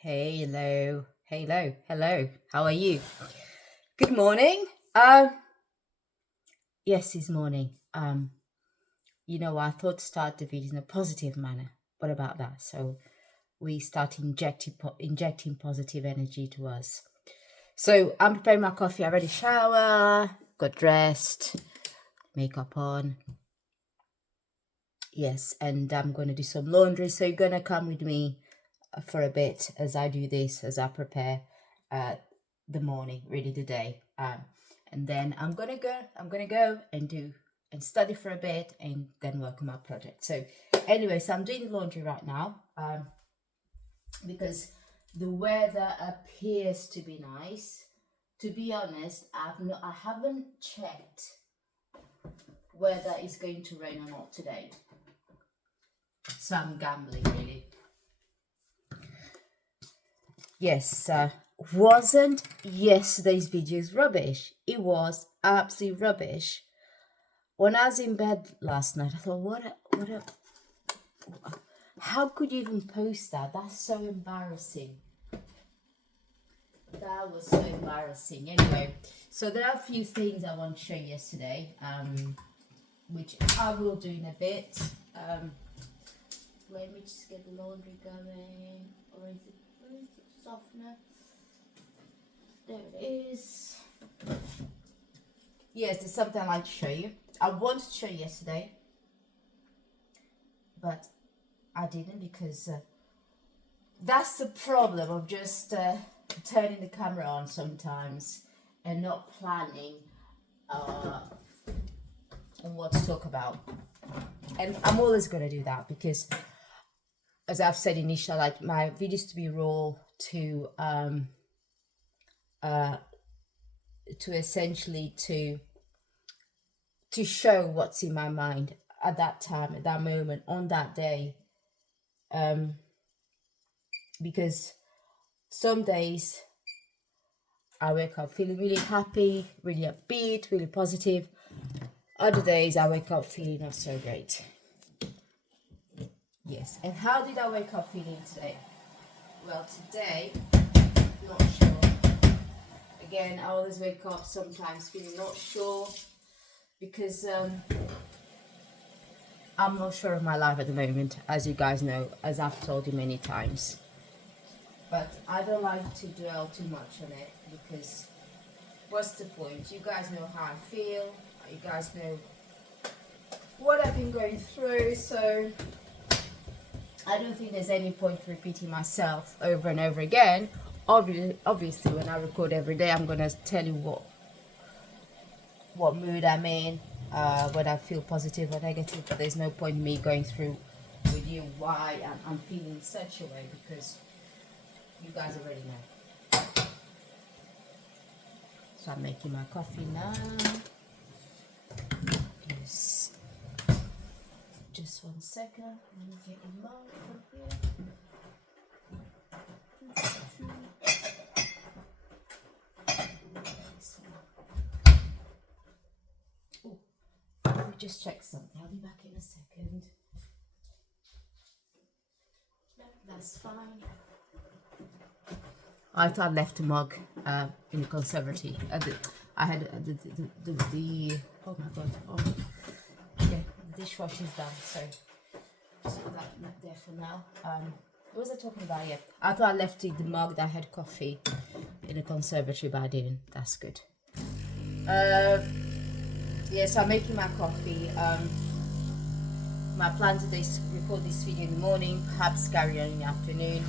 Hello, hello, hello. How are you? Good morning. Yes, it's morning. I thought to start the video in a positive manner. What about that? So we start injecting positive energy to us. So I'm preparing my coffee. I already shower, got dressed, makeup on. Yes, and I'm going to do some laundry. So you're going to come with me for a bit as I do this, as I prepare the morning, really the day. And then I'm gonna go and study for a bit and then work on my project. So anyway, so I'm doing the laundry right now because the weather appears to be nice. To be honest, I haven't checked whether it's going to rain or not today. So I'm gambling really. Yes, wasn't yesterday's videos rubbish? It was absolutely rubbish. When I was in bed last night, I thought, how could you even post that? That's so embarrassing. That was so embarrassing. Anyway, so there are a few things I want to show you yesterday, which I will do in a bit. Let me just get the laundry going. Where is the softener? There it is. Yes, there's something I'd like to show you. I wanted to show you yesterday, but I didn't because that's the problem of just turning the camera on sometimes and not planning on what to talk about. And I'm always going to do that because, as I've said initially, like my videos to be raw to essentially to show what's in my mind at that time, at that moment, on that day. Because some days I wake up feeling really happy, really upbeat, really positive. Other days I wake up feeling not so great. Yes, and how did I wake up feeling today? Well, today, not sure. Again, I always wake up sometimes feeling not sure because I'm not sure of my life at the moment, as you guys know, as I've told you many times. But I don't like to dwell too much on it because what's the point? You guys know how I feel. You guys know what I've been going through. So I don't think there's any point repeating myself over and over again. Obviously, when I record every day, I'm going to tell you what mood I'm in, whether I feel positive or negative. But there's no point in me going through with you why I'm feeling such a way because you guys already know. So I'm making my coffee now. Yes. Just 1 second. Let me get your mug from here. Oh, let me just check something. I'll be back in a second. No, that's fine. I thought I left a mug in the conservatory. I had the oh my god, yeah, the dishwasher's done, so just put that there for now. What was I talking about? Yeah, I thought I left the mug that had coffee in the conservatory, but I didn't. That's good. Yeah, so I'm making my coffee. My plan today is to record this video in the morning, perhaps carry on in the afternoon.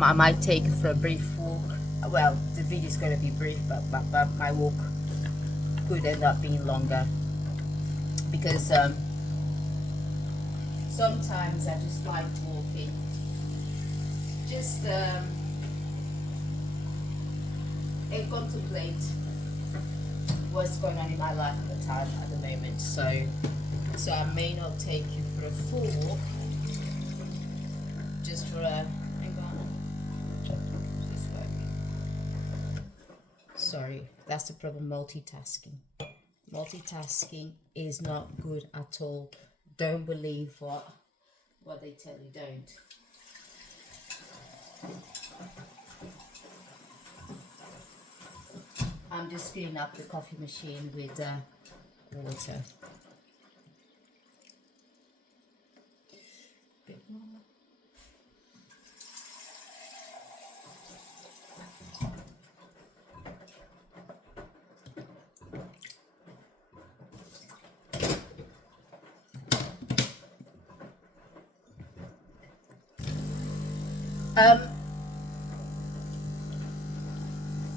I might take it for a brief walk. Well, the video is going to be brief, but my walk could end up being longer because sometimes I just like walking, just and contemplate what's going on in my life at the time, at the moment. So I may not take you for a full walk, just for a. Sorry, that's the problem. Multitasking is not good at all. Don't believe what they tell you. Don't. I'm just filling up the coffee machine with water. Bit more.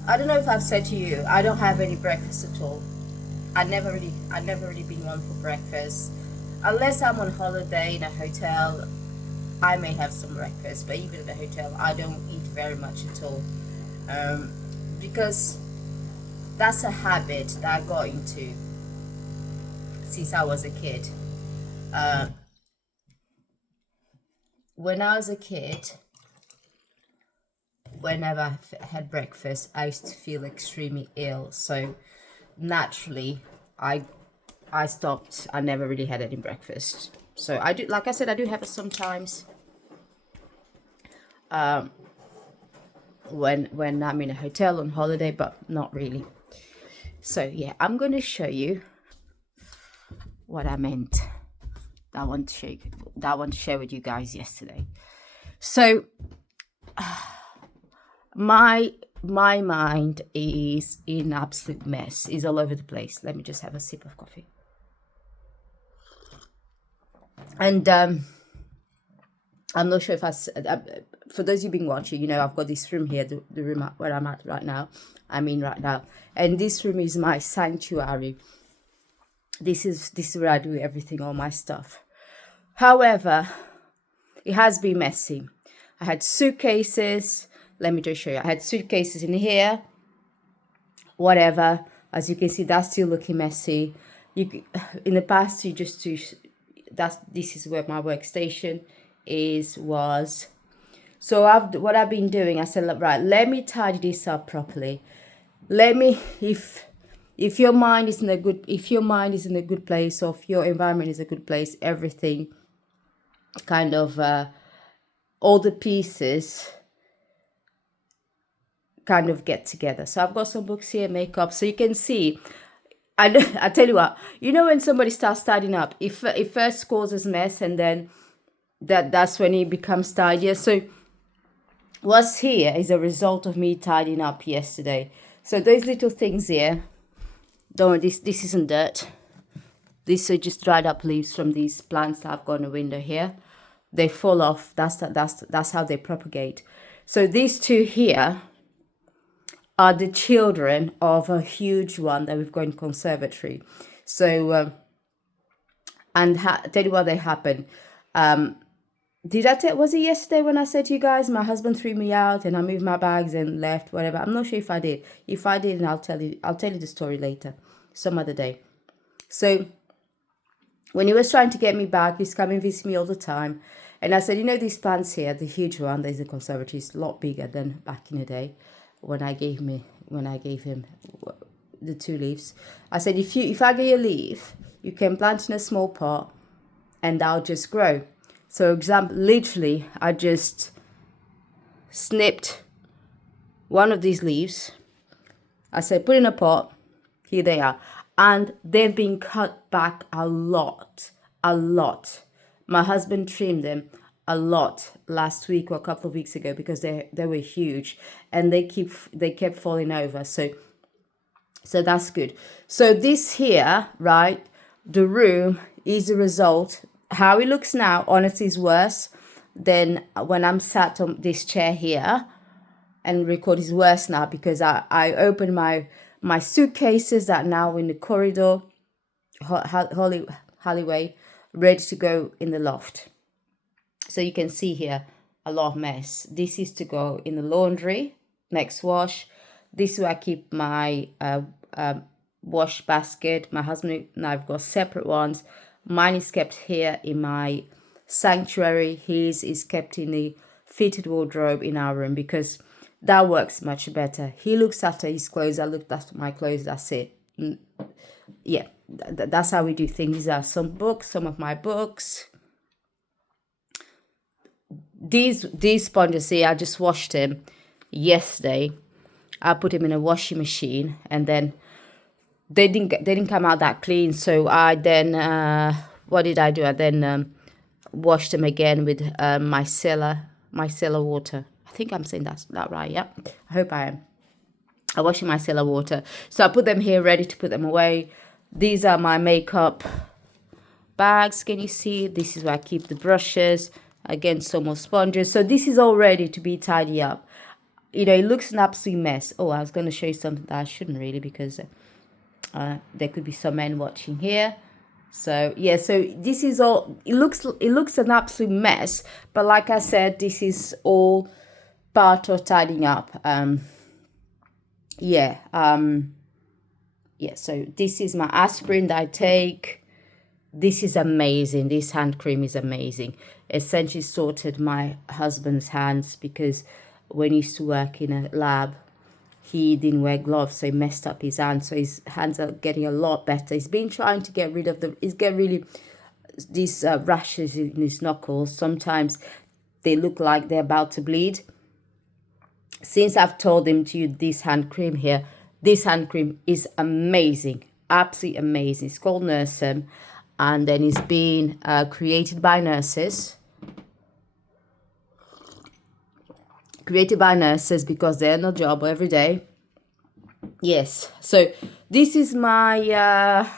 I don't know if I've said to you, I don't have any breakfast at all. I never really been one for breakfast. Unless I'm on holiday in a hotel, I may have some breakfast, but even in the hotel, I don't eat very much at all. Because that's a habit that I got into since I was a kid. When I was a kid, whenever I had breakfast, I used to feel extremely ill. So naturally, I stopped. I never really had any breakfast. So I do, like I said, I do have it sometimes. When I'm in a hotel on holiday, but not really. So yeah, I'm gonna show you what I meant. That I want to share with you guys yesterday. So my mind is in absolute mess. Is all over the place. Let me just have a sip of coffee. And I'm not sure if for those of you been watching, you know, I've got this room here, the room where I'm at right now. And this room is my sanctuary. This is where I do everything, all my stuff. However, it has been messy. I had suitcases. Let me just show you. I had suitcases in here. Whatever. As you can see, that's still looking messy. In the past, this is where my workstation was. So what I've been doing, I said, right, let me tidy this up properly. If your mind is in a good place, or if your environment is a good place, everything kind of all the pieces kind of get together. So I've got some books here, makeup, so you can see. I tell you what, you know, when somebody starts tidying up, it first causes mess, and then that's when it becomes tidier. So what's here is a result of me tidying up yesterday. So those little things here, don't worry, this isn't dirt. These are just dried up leaves from these plants that I've got in the window here. They fall off. That's how they propagate. So these two here are the children of a huge one that we've got in conservatory. So tell you what they happened. Was it yesterday when I said to you guys, my husband threw me out and I moved my bags and left, whatever? I'm not sure if I did. If I did, and I'll tell you the story later, some other day. So when he was trying to get me back, he's coming visit me all the time. And I said, you know, these plants here, the huge one, there's a conservatory, it's a lot bigger than back in the day when I gave him the 2 leaves. I said, if I get a leaf, you can plant in a small pot and I'll just grow. So literally, I just snipped one of these leaves. I said, put in a pot. Here they are. And they've been cut back a lot. My husband trimmed them a lot last week or a couple of weeks ago because they were huge and they kept falling over. So that's good. So this here, right, the room is a result. How it looks now, honestly, is worse than when I'm sat on this chair here and record. Is worse now because I opened my suitcases that are now in the corridor, alleyway, ready to go in the loft. So you can see here a lot of mess. This is to go in the laundry, next wash. This is where I keep my wash basket. My husband and I've got separate ones. Mine is kept here in my sanctuary. His is kept in the fitted wardrobe in our room because that works much better. He looks after his clothes. I look after my clothes. That's it. Yeah, that's how we do things. These are some of my books. These sponges here, I just washed them yesterday. I put them in a washing machine, and then they didn't come out that clean. So I then what did I do? I then washed them again with micellar water. I think I'm saying that right. Yeah, I hope I am. I wash in micellar water. So I put them here ready to put them away. These are my makeup bags. Can you see? This is where I keep the brushes. Again, some more sponges. So this is all ready to be tidy up. You know, it looks an absolute mess. Oh, I was going to show you something that I shouldn't really, because there could be some men watching here. So yeah, so this is all, it looks an absolute mess, but like I said, this is all part of tidying up. Yeah, so this is my aspirin that I take. This is amazing. This hand cream is amazing. Essentially sorted my husband's hands, because when he used to work in a lab, he didn't wear gloves, so he messed up his hands. So his hands are getting a lot better. He's been trying to get rid of these rashes in his knuckles. Sometimes they look like they're about to bleed. Since I've told him to use this hand cream here, this hand cream is amazing, absolutely amazing. It's called Nursem, and then it's been created by nurses. Because they're on a job every day. Yes, so this is my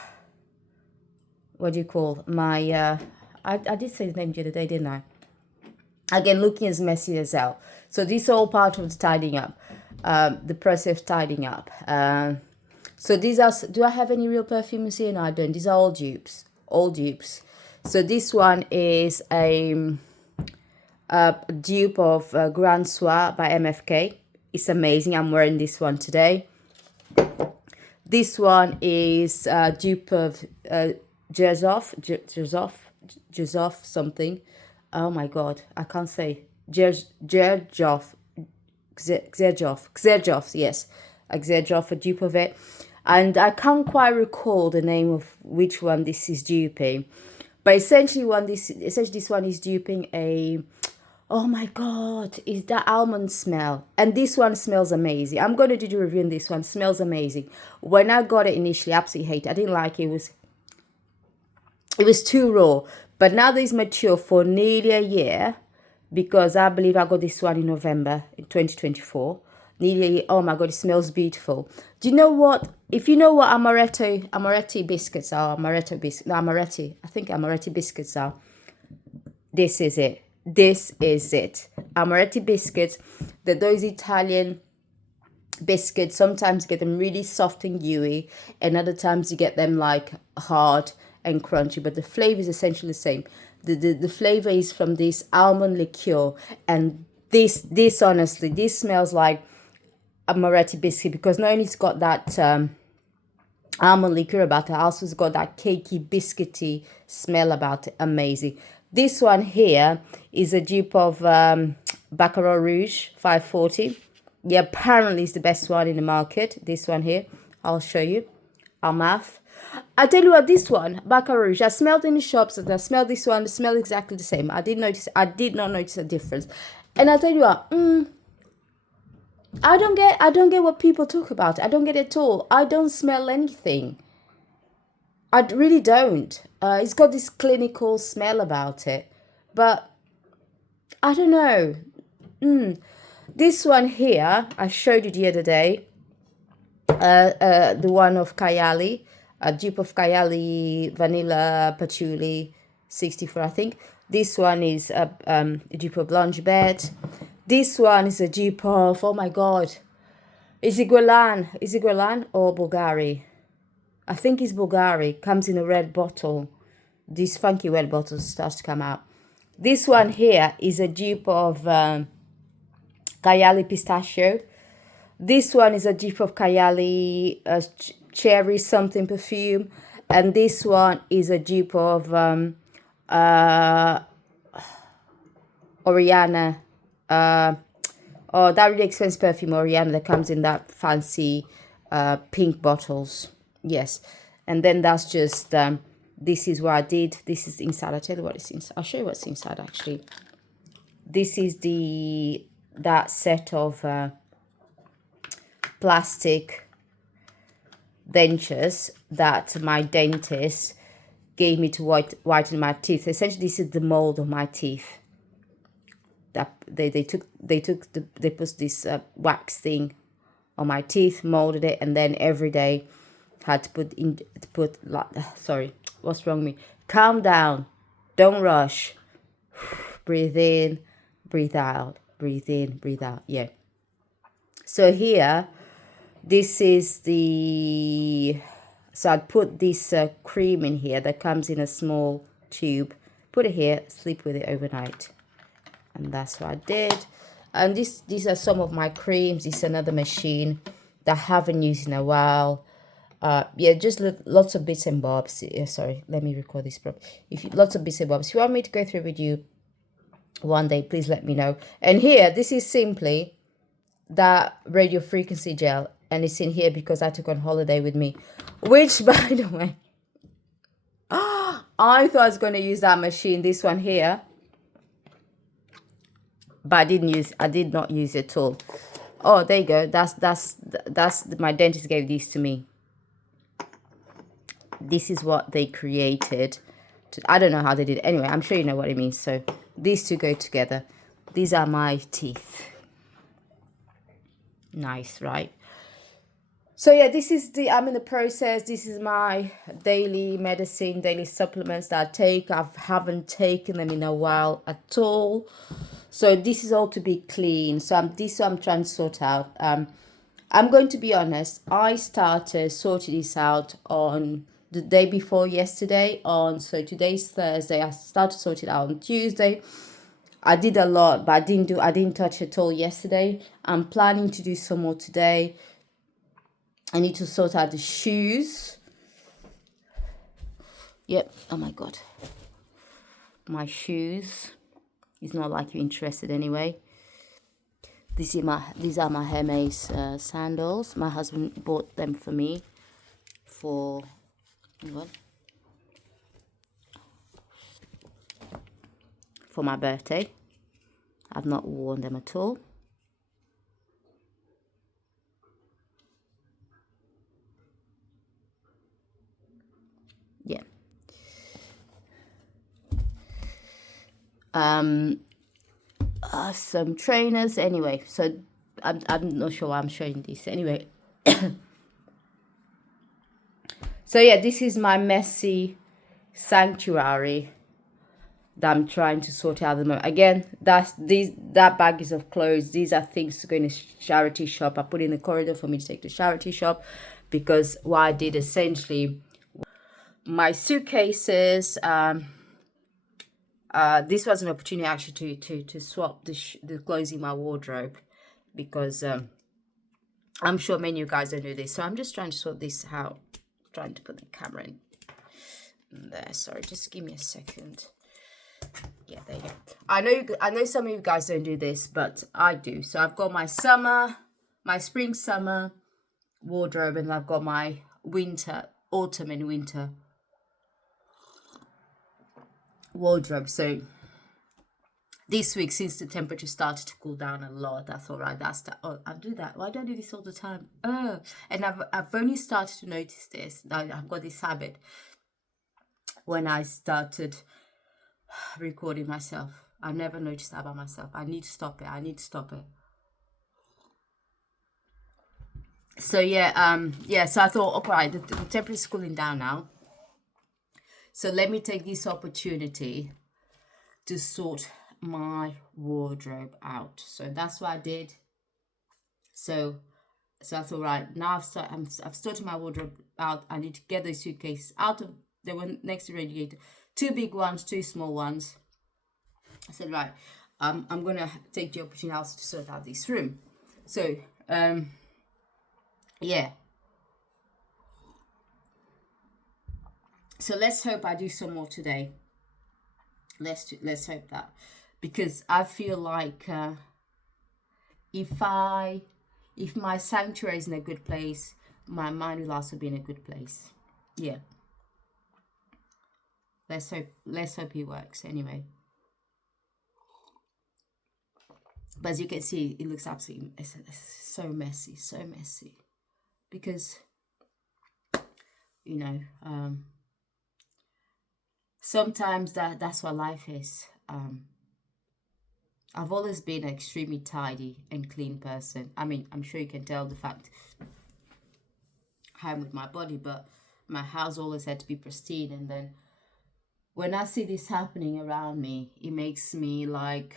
what do you call my I did say his name the other day, didn't I? Again, looking as messy as hell. So this is all part of the tidying up, the process of tidying up. So these are, do I have any real perfumes here? No, I don't. These are all dupes. So this one is a dupe of Grand Soir by MFK. It's amazing. I'm wearing this one today. This one is a dupe of Xerjoff something. Oh my god, I can't say. Xerjoff, yes. A Xerjoff, a dupe of it. And I can't quite recall the name of which one this is duping. But essentially this one is duping a, oh my god, is that almond smell. And this one smells amazing. I'm going to do the review on this one. Smells amazing. When I got it initially, I absolutely hate it. I didn't like it. It was too raw. But now that it's mature for nearly a year, because I believe I got this one in November in 2024. Nearly a year. Oh my god, it smells beautiful. Do you know what? If you know what amaretti biscuits are, I think amaretti biscuits are. This is it. Amaretti biscuits. They're those Italian biscuits. Sometimes you get them really soft and gooey, and other times you get them like hard and crunchy, but the flavor is essentially the same. The flavor is from this almond liqueur, and this honestly, this smells like a Moretti biscuit, because not only it's got that almond liqueur about it, also it's got that cakey biscuity smell about it. Amazing. This one here is a dupe of Baccarat Rouge 540. Yeah, apparently it's the best one in the market. This one here, I'll show you. Almaf. I tell you what, this one, Baccarat Rouge, I smelled in the shops and I smelled this one, the smell exactly the same. I did not notice a difference. And I tell you what, I don't get what people talk about. I don't get it at all. I don't smell anything. I really don't. It's got this clinical smell about it. But I don't know. This one here, I showed you the other day. The one of Kayali. A dupe of Kayali Vanilla Patchouli 64, I think. This one is a dupe of Blanche Bed. This one is a dupe of, oh my god, is it Guerlain or Bulgari? I think it's Bulgari. Comes in a red bottle. These funky red bottles starts to come out. This one here is a dupe of Kayali Pistachio. This one is a dupe of Kayali Cherry something perfume. And this one is a dupe of Oriana. That really expensive perfume, Oriana, that comes in that fancy pink bottles. Yes. And then that's just, this is what I did. This is inside. I'll tell you what it's inside. I'll show you what's inside, actually. This is that set of plastic dentures that my dentist gave me to whiten my teeth. Essentially, this is the mold of my teeth. That they put this wax thing on my teeth, molded it, and then every day had to put sorry, what's wrong with me? Calm down, don't rush, breathe in, breathe out, breathe in, breathe out. Yeah. So here, this is the, so I'd put this cream in here that comes in a small tube, put it here, sleep with it overnight. And that's what I did. And these are some of my creams. This is another machine that I haven't used in a while. Yeah, just lots of bits and bobs. Yeah, sorry, let me record this properly. Lots of bits and bobs. If you want me to go through with you one day, please let me know. And here, this is simply that radio frequency gel, and it's in here because I took on holiday with me, which, by the way, I thought I was going to use that machine, this one here, but I did not use it at all. Oh, there you go. That's my dentist gave these to me. This is what they created. I don't know how they did it. Anyway, I'm sure you know what it means. So these two go together. These are my teeth. Nice, right? So yeah, this is I'm in the process. This is my daily medicine, daily supplements that I take. I haven't taken them in a while at all. So this is all to be clean. So I'm trying to sort out. I'm going to be honest. I started sorting this out on the day before yesterday. So today's Thursday. I started sorting it out on Tuesday. I did a lot, but I didn't touch it at all yesterday. I'm planning to do some more today. I need to sort out the shoes. Yep. Oh my God. My shoes. It's not like you're interested anyway. These are my Hermes sandals. My husband bought them for me for my birthday. I've not worn them at all. Yeah. Some trainers. Anyway, so I'm not sure why I'm showing this. Anyway. So yeah, this is my messy sanctuary that I'm trying to sort out at the moment. Again, that bag is of clothes. These are things to go in a charity shop. I put in the corridor for me to take to charity shop, because what I did essentially, my suitcases. This was an opportunity actually to swap the clothes in my wardrobe, because I'm sure many of you guys don't do this. So I'm just trying to sort this out. Trying to put the camera in there. Sorry, just give me a second. Yeah, there you go. I know some of you guys don't do this, but I do. So I've got my spring summer wardrobe, and I've got my autumn and winter wardrobe. So this week, since the temperature started to cool down a lot, that's all right. I do that. Why do I do this all the time? And I've only started to notice this. I've got this habit when I started recording myself. I never noticed that about myself. I need to stop it. So yeah, so I thought, okay, right, the temperature is cooling down now. So let me take this opportunity to sort my wardrobe out. So that's what I did. So I thought, right, now I've sorted my wardrobe out. I need to get the suitcase out of, they were next to the radiator. 2 big ones, 2 small ones. I said, right, I'm gonna take the opportunity also to sort out this room. So yeah. So let's hope I do some more today. Let's hope that, because I feel like if my sanctuary is in a good place, my mind will also be in a good place. Yeah. Let's hope it works anyway. But as you can see, it looks absolutely it's so messy, so messy. Because, you know, sometimes that's what life is. I've always been an extremely tidy and clean person. I mean, I'm sure you can tell the fact how I'm with my body, but my house always had to be pristine. And then when I see this happening around me, it makes me like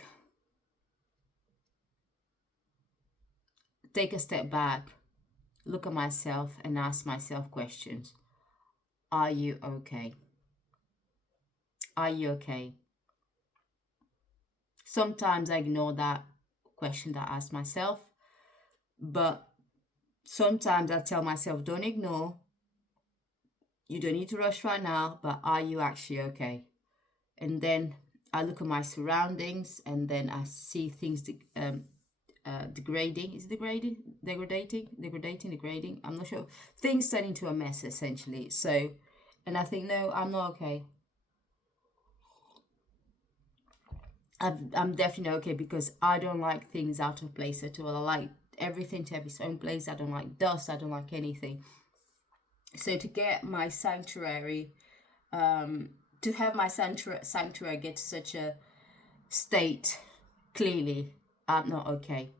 take a step back, look at myself, and ask myself questions. Are you okay? Are you okay? Sometimes I ignore that question that I ask myself, but sometimes I tell myself, don't ignore. You don't need to rush right now, but are you actually okay? And then I look at my surroundings, and then I see things degrading. Is it degrading? Degrading? I'm not sure. Things turn into a mess essentially. So, and I think, no, I'm not okay. I'm definitely okay because I don't like things out of place at all. I like everything to have its own place. I don't like dust. I don't like anything. So to get my sanctuary, to have my sanctuary get to such a state, clearly, I'm not okay.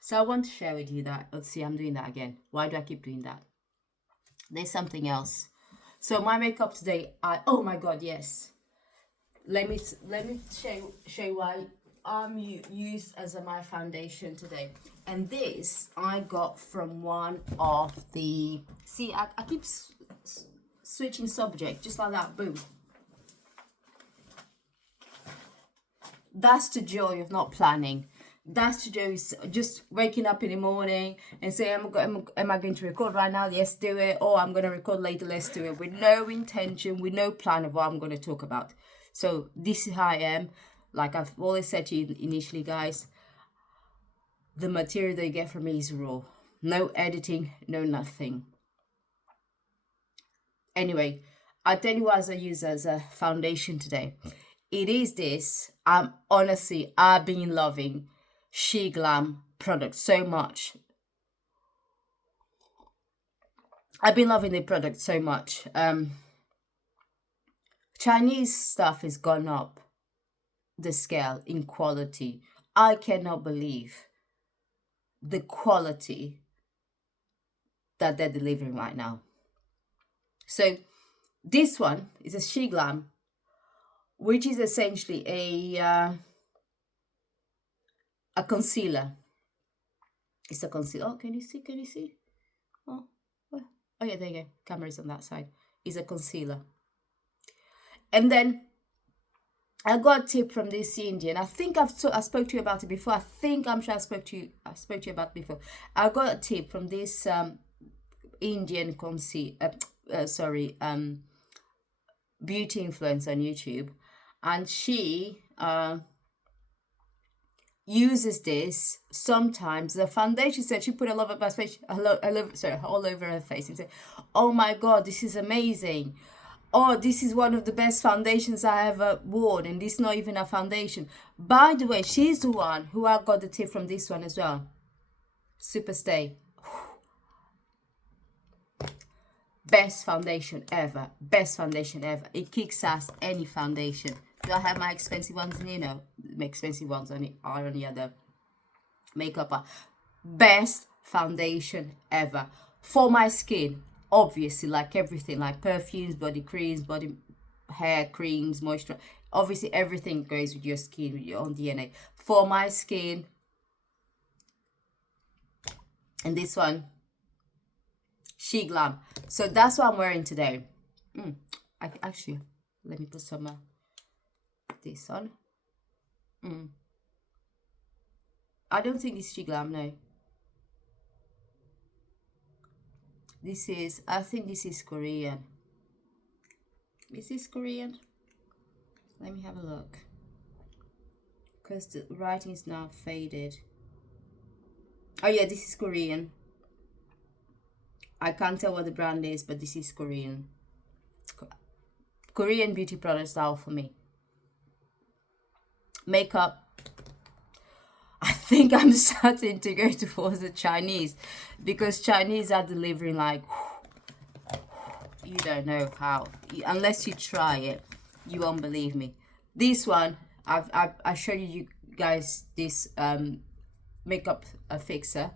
So I want to share with you that. Let's see, I'm doing that again. Why do I keep doing that? There's something else. So my makeup today, oh my god, yes. Let me show you why I'm used as my foundation today. And this I got from one of the, see, I keep switching subject just like that, boom. That's the joy of not planning. That's the joy of just waking up in the morning and say, am I going to record right now? Yes, do it. Or I'm going to record later, let's do it. With no intention, with no plan of what I'm going to talk about. So this is how I am. Like I've always said to you initially, guys, the material that you get from me is raw. No editing, no nothing. Anyway, I'll tell you what I use as a foundation today. It is this. Honestly, I've been loving SheGlam products so much. I've been loving the product so much. Chinese stuff has gone up the scale in quality. I cannot believe the quality that they're delivering right now. So this one is a SheGlam, which is essentially a concealer. It's a concealer. Oh, can you see? Can you see? Oh yeah, there you go. Camera's on that side. It's a concealer. And then I got a tip from this Indian. I think I spoke to you about it before. I'm sure I spoke to you about it before. I got a tip from this Indian beauty influencer on YouTube, and she uses this sometimes. The foundation said she put all over her face. All over her face, and said, "Oh my god, this is amazing! Oh, this is one of the best foundations I ever worn, and this is not even a foundation." By the way, she's the one who I got the tip from this one as well. Superstay. Best foundation ever. Best foundation ever. It kicks ass any foundation. Do I have my expensive ones? My expensive ones are on the other makeup. Best foundation ever. For my skin, obviously, like everything, like perfumes, body creams, body hair creams, moisture. Obviously, everything goes with your skin, with your own DNA. For my skin, and this one, SheGlam. So that's what I'm wearing today. Actually, let me put some this on. I don't think it's SheGlam, no. I think this is Korean. Is this Korean? Let me have a look. Because the writing is now faded. Oh yeah, this is Korean. I can't tell what the brand is, but this is Korean. Korean beauty products are for me. Makeup. think I'm starting to go towards the Chinese, because Chinese are delivering like, you don't know how, unless you try it, you won't believe me. This one, I showed you guys this makeup fixer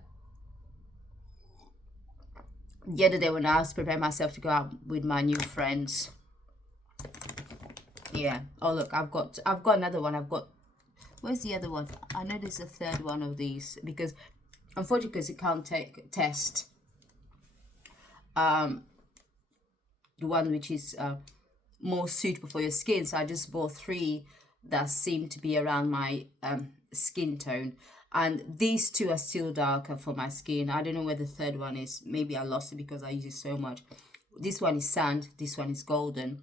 the other day when I was preparing myself to go out with my new friends. Yeah. Oh look, I've got another one. Where's the other one? I know there's a third one of these, because unfortunately, because you can't test the one which is more suitable for your skin. So I just bought 3 that seem to be around my skin tone. And these 2 are still darker for my skin. I don't know where the third one is. Maybe I lost it because I use it so much. This one is sand. This one is golden.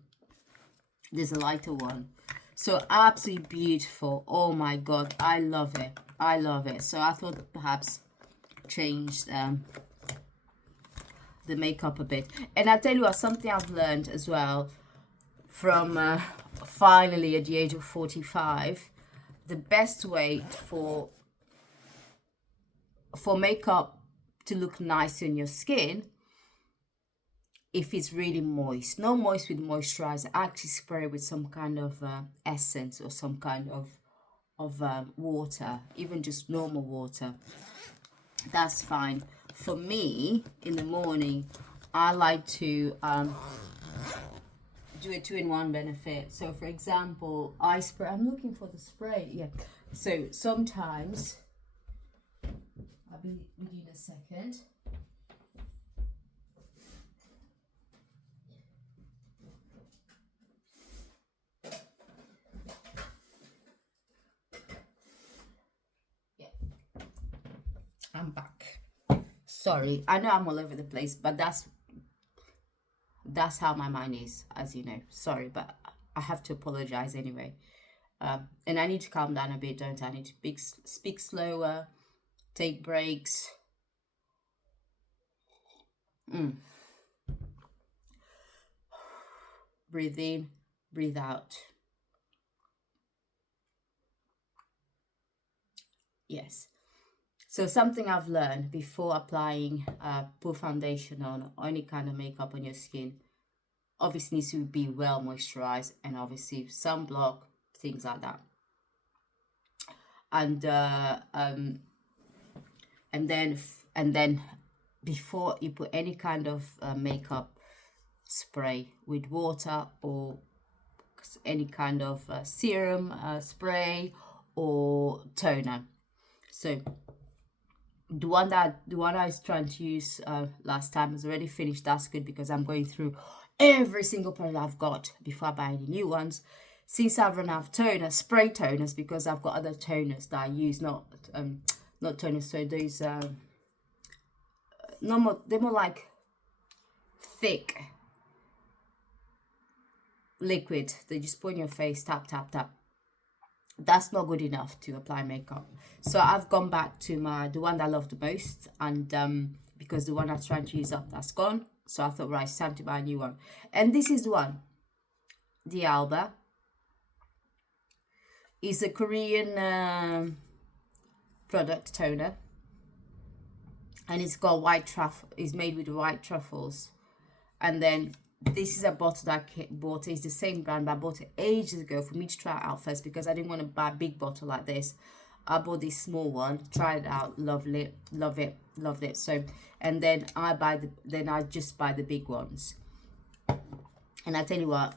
There's a lighter one. So absolutely beautiful. Oh my God. I love it. I love it. So I thought perhaps change the makeup a bit. And I tell you what, something I've learned as well from finally at the age of 45, the best way for makeup to look nice on your skin, if it's really moist, not moist with moisturizer, actually spray with some kind of essence or some kind of water, even just normal water. That's fine. For me, in the morning, I like to do a 2-in-1 benefit. So for example, I spray, I'm looking for the spray. Yeah. So sometimes, I'll be with you in a second. Yeah. I'm back. Sorry, I know I'm all over the place, but that's how my mind is, as you know. Sorry, but I have to apologize anyway. And I need to calm down a bit, don't I? I need to speak slower, take breaks. Breathe in, breathe out. Yes. So something I've learned before applying put foundation on or any kind of makeup on your skin, obviously needs to be well moisturized, and obviously sunblock, things like that. And then before you put any kind of makeup spray with water or any kind of serum spray or toner. So the one I was trying to use last time is already finished. That's good, because I'm going through every single product I've got before I buy any new ones. Since I've run out of toner, spray toners, because I've got other toners that I use, not toners. So those they're more like thick liquid. They just put in your face, tap tap tap. That's not good enough to apply makeup. So I've gone back to the one that I love the most, and because the one I was trying to use up, that's gone. So I thought, right, it's time to buy a new one. And this is the one, the Alba. It's a Korean product toner, and it's got white truffle. It's made with white truffles. And then this is a bottle that I bought. It's the same brand, but I bought it ages ago for me to try it out first, because I didn't want to buy a big bottle like this. I bought this small one, tried it out, loved it. So, and then I just buy the big ones. And I tell you what,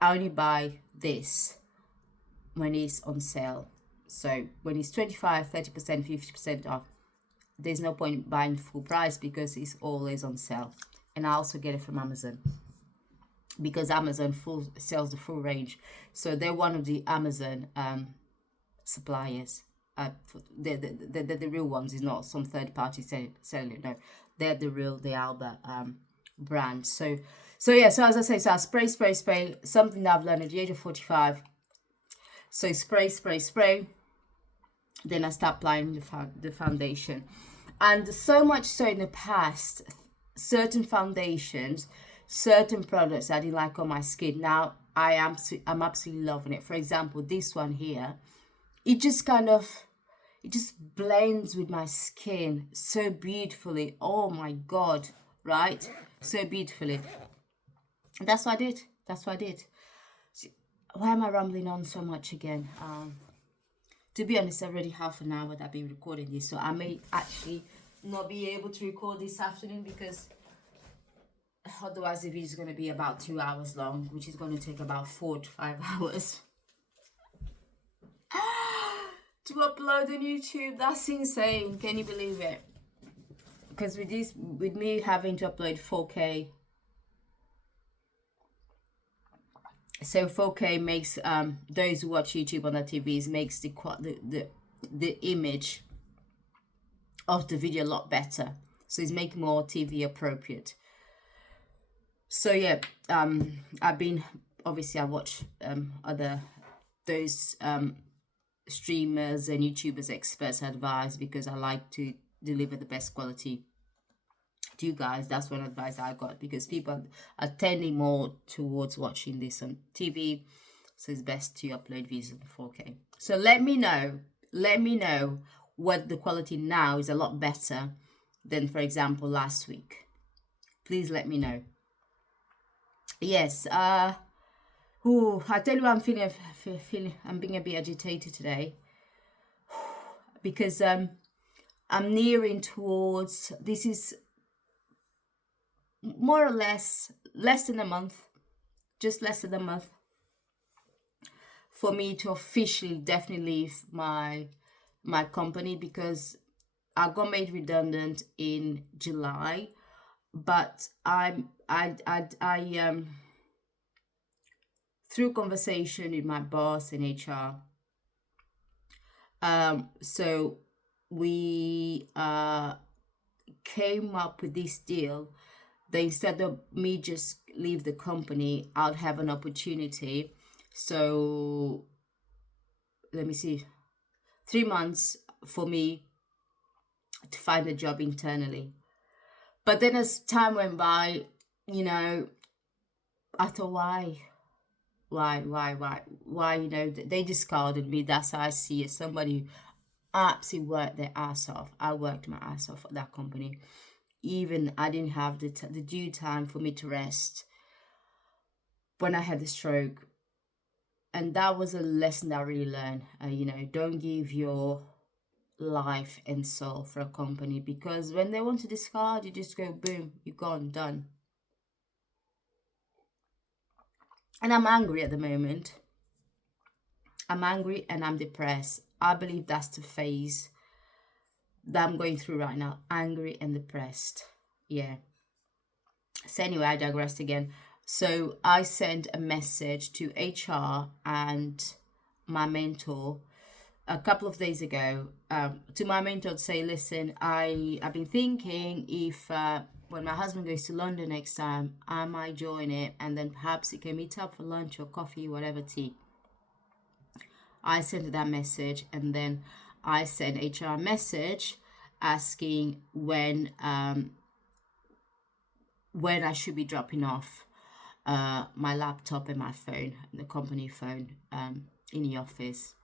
I only buy this when it's on sale. So when it's 25, 30%, 50% off, there's no point buying full price, because it's always on sale. And I also get it from Amazon, because Amazon sells the full range. So they're one of the Amazon suppliers. They're the real ones. It's not some third party selling it. No, they're the Alba brand. So yeah. So as I say, so I spray. Something that I've learned at the age of 45. So spray. Then I start applying the foundation, and so much so in the past, certain foundations, certain products I didn't like on my skin. Now I'm absolutely loving it. For example, this one here, it just kind of, it just blends with my skin so beautifully. Oh my God, right? So beautifully. That's what I did. That's what I did. Why am I rambling on so much again? To be honest, already half an hour that I've been recording this, so I may actually not be able to record this afternoon because otherwise the video is going to be about 2 hours long, which is going to take about 4 to 5 hours to upload on YouTube. That's insane. Can you believe it? Because with me having to upload 4K, so 4K makes those who watch YouTube on their TVs makes the image of the video a lot better. So it's making more TV appropriate. So yeah, I've been, obviously I watch those streamers and YouTubers experts advice because I like to deliver the best quality to you guys. That's one advice I got, because people are tending more towards watching this on TV, so it's best to upload videos in 4K. So let me know whether the quality now is a lot better than, for example, last week. Please let me know. Yes, I tell you, I'm feeling I'm being a bit agitated today because I'm nearing towards, this is more or less than a month, just less than a month for me to officially definitely leave my company, because I got made redundant in July, but I through conversation with my boss in HR, so we came up with this deal that instead of me just leave the company, I'll have an opportunity. So let me see, 3 months for me to find a job internally. But then as time went by, you know, I thought, why, you know, they discarded me. That's how I see it. Somebody who absolutely worked their ass off. I worked my ass off at that company. Even I didn't have the due time for me to rest when I had the stroke. And that was a lesson that I really learned. You know, don't give your life and soul for a company, because when they want to discard you, just go boom, you're gone, done. And I'm angry at the moment. I'm angry and I'm depressed. I believe that's the phase that I'm going through right now. Angry and depressed. Yeah. So anyway, I digressed again. So I sent a message to HR and my mentor a couple of days ago, to my mentor to say, listen, I've been thinking if when my husband goes to London next time, I might join it, and then perhaps we can meet up for lunch or coffee, whatever, tea. I sent that message, and then I sent HR a message asking when I should be dropping off my laptop and my phone, the company phone, in the office,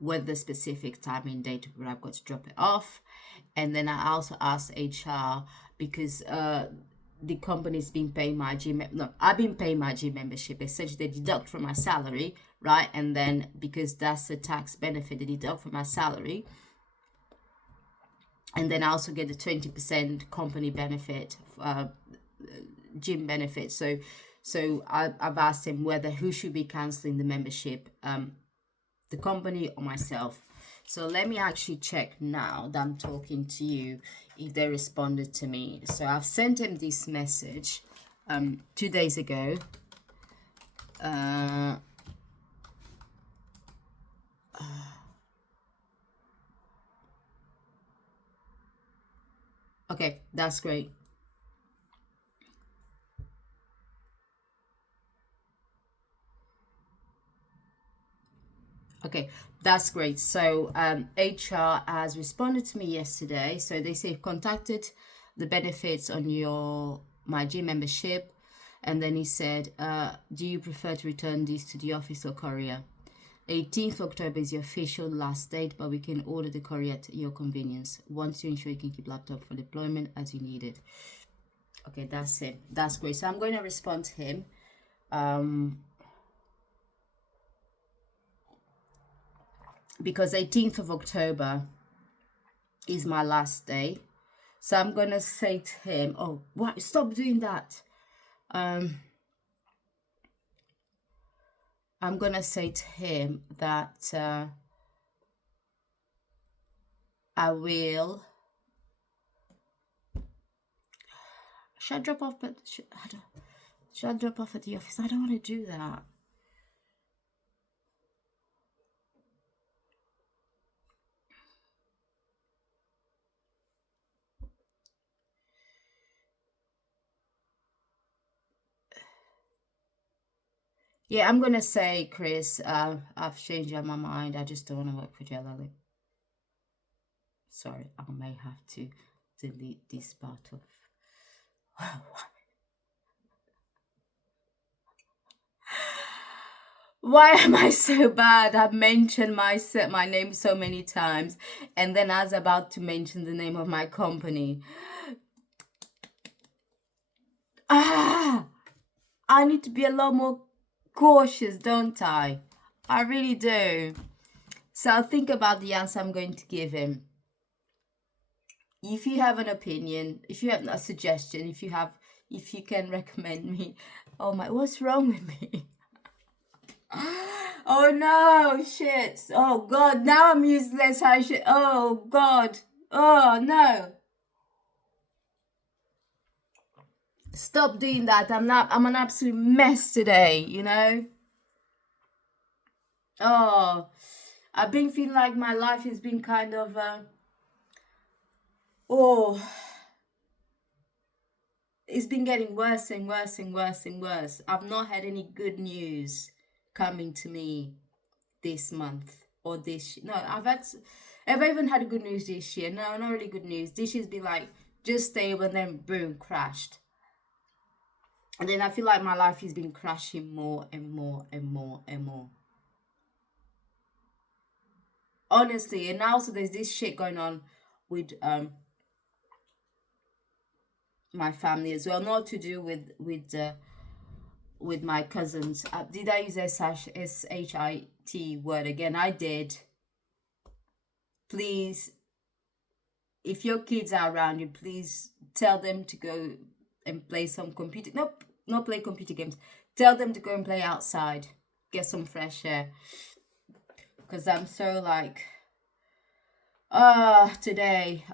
with the specific time and date where I've got to drop it off. And then I also asked HR, because the company's been paying my gym. No, I've been paying my gym membership. Essentially, they deduct from my salary, right? And then because that's a tax benefit, they deduct from my salary. And then I also get the 20% company benefit, gym benefit. So I've asked him who should be cancelling the membership, the company or myself. So let me actually check now that I'm talking to you if they responded to me. So I've sent him this message 2 days ago. Okay, that's great. Okay, that's great. So HR has responded to me yesterday. So they say contacted the benefits on my gym membership. And then he said, do you prefer to return these to the office or courier? 18th October is your official last date, but we can order the courier at your convenience. Once you ensure you can keep laptop for deployment as you need it. Okay, that's it. That's great. So I'm going to respond to him. Because 18th of October is my last day. So I'm going to say to him, oh, what? Stop doing that. I'm going to say to him that I will... Should I drop off? But should I drop off at the office? I don't want to do that. Yeah, I'm gonna say, Chris, I've changed my mind. I just don't want to work for Jelly. Sorry, I may have to delete this part of... Why am I so bad? I've mentioned my name so many times, and then I was about to mention the name of my company. I need to be a lot more cautious, don't I? I really do. So I'll think about the answer I'm going to give him. If you have an opinion, if you have a suggestion, if you can recommend me. Oh my, what's wrong with me? Oh no, shit. Oh God, now I'm useless. Oh God. Oh no. Stop doing that. I'm an absolute mess today, you know? Oh, I've been feeling like my life has been kind of, it's been getting worse and worse and worse and worse. I've not had any good news coming to me this month or this. No, have I even had good news this year? No, not really good news. This year's been like just stable and then boom, crashed. And then I feel like my life has been crashing more and more and more and more. Honestly, and also there's this shit going on with my family as well. Not to do with my cousins. Did I use SHIT word again? I did. Please, if your kids are around you, please tell them to go and play some computer. Nope, not play computer games. Tell them to go and play outside, get some fresh air. Because I'm so like, today,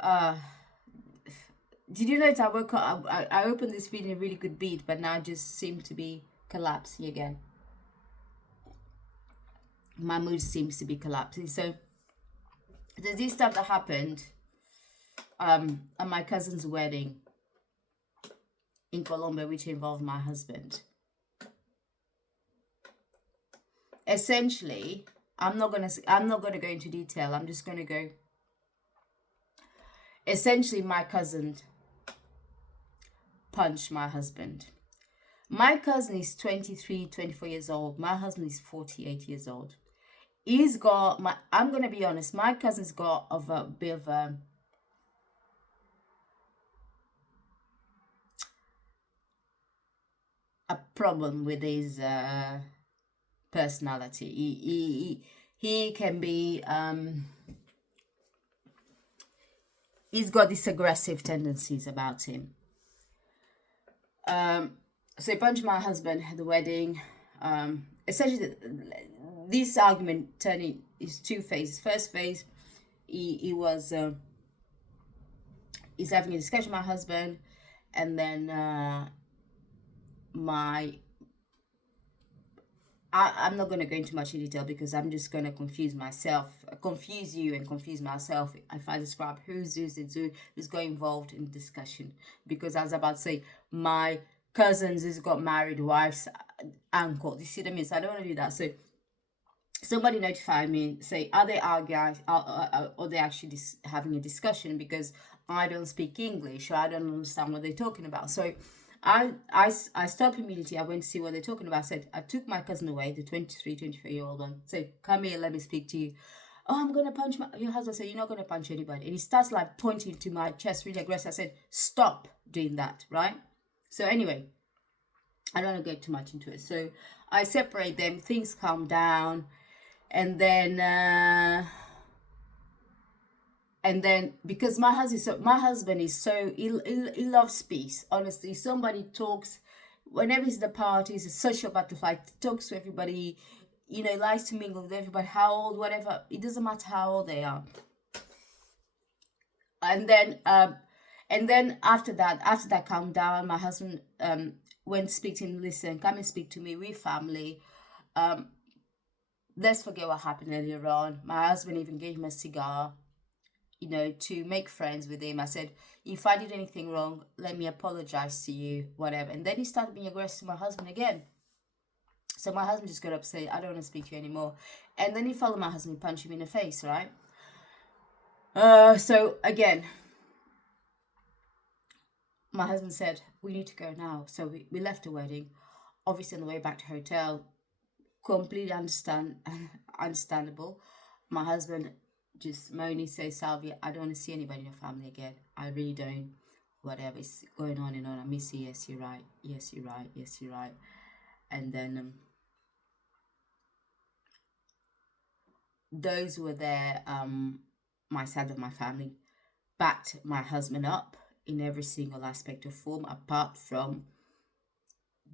did you notice I woke up, I opened this video in a really good beat, but now just seem to be collapsing again. My mood seems to be collapsing. So there's this stuff that happened at my cousin's wedding in Colombia, which involved my husband. Essentially, I'm not gonna go into detail. I'm just gonna go. Essentially, my cousin punched my husband. My cousin is 23, 24 years old. My husband is 48 years old. He's got I'm gonna be honest. My cousin's got a bit of a problem with his personality. He can be he's got these aggressive tendencies about him. So he punched my husband at the wedding. Essentially, this argument turning is two phases. First phase, he's having a discussion with my husband, and then I'm not going to go into much detail because I'm just going to confuse you and confuse myself if I describe who's got involved in the discussion. Because I was about to say, my cousins has got married wife's uncle. You see what I mean? So I don't want to do that. So somebody notify me, say, are they arguing or they actually having a discussion, because I don't speak English or I don't understand what they're talking about. So I stopped immediately. I went to see what they're talking about. I said, I took my cousin away, the 24-year-old one. Said, come here, let me speak to you. Oh, I'm going to punch your husband said, you're not going to punch anybody. And he starts like pointing to my chest, really aggressive. I said, stop doing that, right? So anyway, I don't want to get too much into it. So I separate them, things calm down. And then because my husband is so he loves peace. Honestly, somebody talks whenever he's at the party. He's a social butterfly. Talks to everybody. Likes to mingle with everybody. How old, whatever. It doesn't matter how old they are. And then after that calmed down. My husband went to speak to him. Listen, come and speak to me. We're family. Let's forget what happened earlier on. My husband even gave him a cigar, to make friends with him. I said, if I did anything wrong, let me apologize to you, whatever. And then he started being aggressive to my husband again. So my husband just got up and said, I don't want to speak to you anymore. And then he followed my husband and punched him in the face, right? So again, my husband said, we need to go now. So we left the wedding. Obviously on the way back to hotel, completely understandable. My husband just moaning, say, Salvia, I don't want to see anybody in your family again. I really don't. Whatever is going on and on. I miss you. Yes, you're right. Yes, you're right. Yes, you're right. And then those who were there, my side of my family, backed my husband up in every single aspect or form, apart from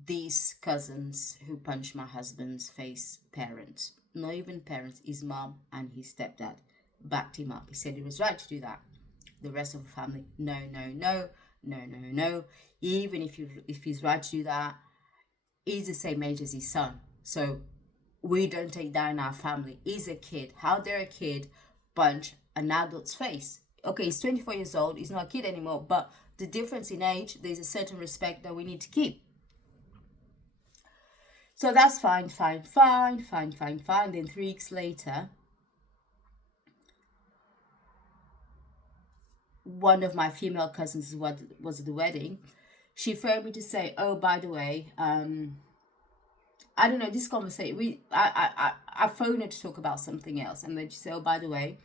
these cousins who punched my husband's face, parents. Not even parents, his mom and his stepdad backed him up. He said he was right to do that. The rest of the family, no. Even if he's right to do that, he's the same age as his son. So we don't take that in our family. He's a kid. How dare a kid punch an adult's face? Okay, he's 24 years old. He's not a kid anymore. But the difference in age, there's a certain respect that we need to keep. So that's fine. Then 3 weeks later, one of my female cousins was at the wedding. She phoned me to say, oh, by the way, I don't know, this conversation, I phoned her to talk about something else. And then she said, oh, by the way,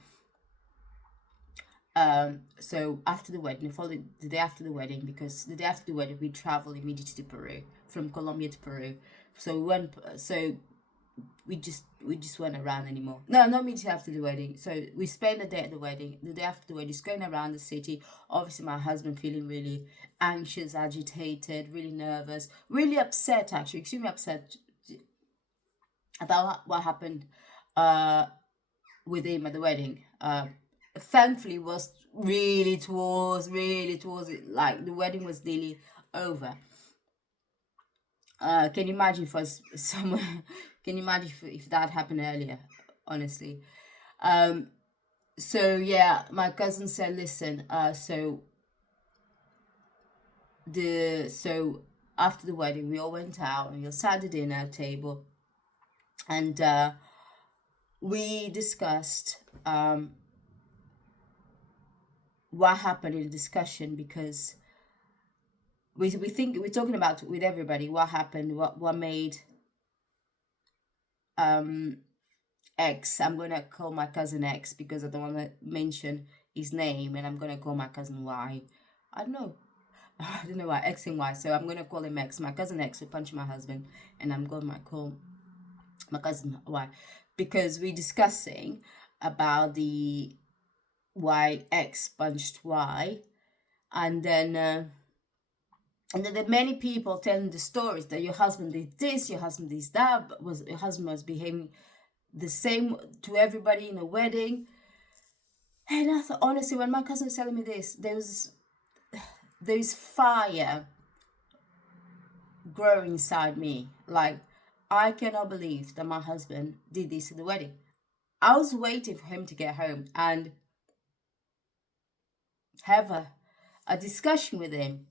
so after the wedding, the day after the wedding, because the day after the wedding, we traveled immediately to Peru, from Colombia to Peru. So we just went around anymore. No, not immediately after the wedding. So we spent the day at the wedding. The day after the wedding, just going around the city. Obviously, my husband feeling really anxious, agitated, really nervous, really upset, actually, extremely upset about what happened with him at the wedding. Thankfully, was really towards it. Like the wedding was nearly over. Can you imagine if us someone? Can you imagine if that happened earlier? Honestly. So yeah, my cousin said, listen. So after the wedding, we all went out and we all sat at the dinner table, and we discussed what happened in the discussion, because we think we're talking about with everybody what happened, what made X. I'm gonna call my cousin X because I don't want to mention his name, and I'm gonna call my cousin Y. I don't know why, X and Y. So I'm gonna call him X. My cousin X will punch my husband, and I'm gonna call my cousin Y, because we're discussing about the why X punched Y, and then there are many people telling the stories that your husband did this, your husband did that, your husband was behaving the same to everybody in a wedding. And I thought, honestly, when my cousin was telling me this, there's fire growing inside me. Like, I cannot believe that my husband did this at the wedding. I was waiting for him to get home and have a discussion with him.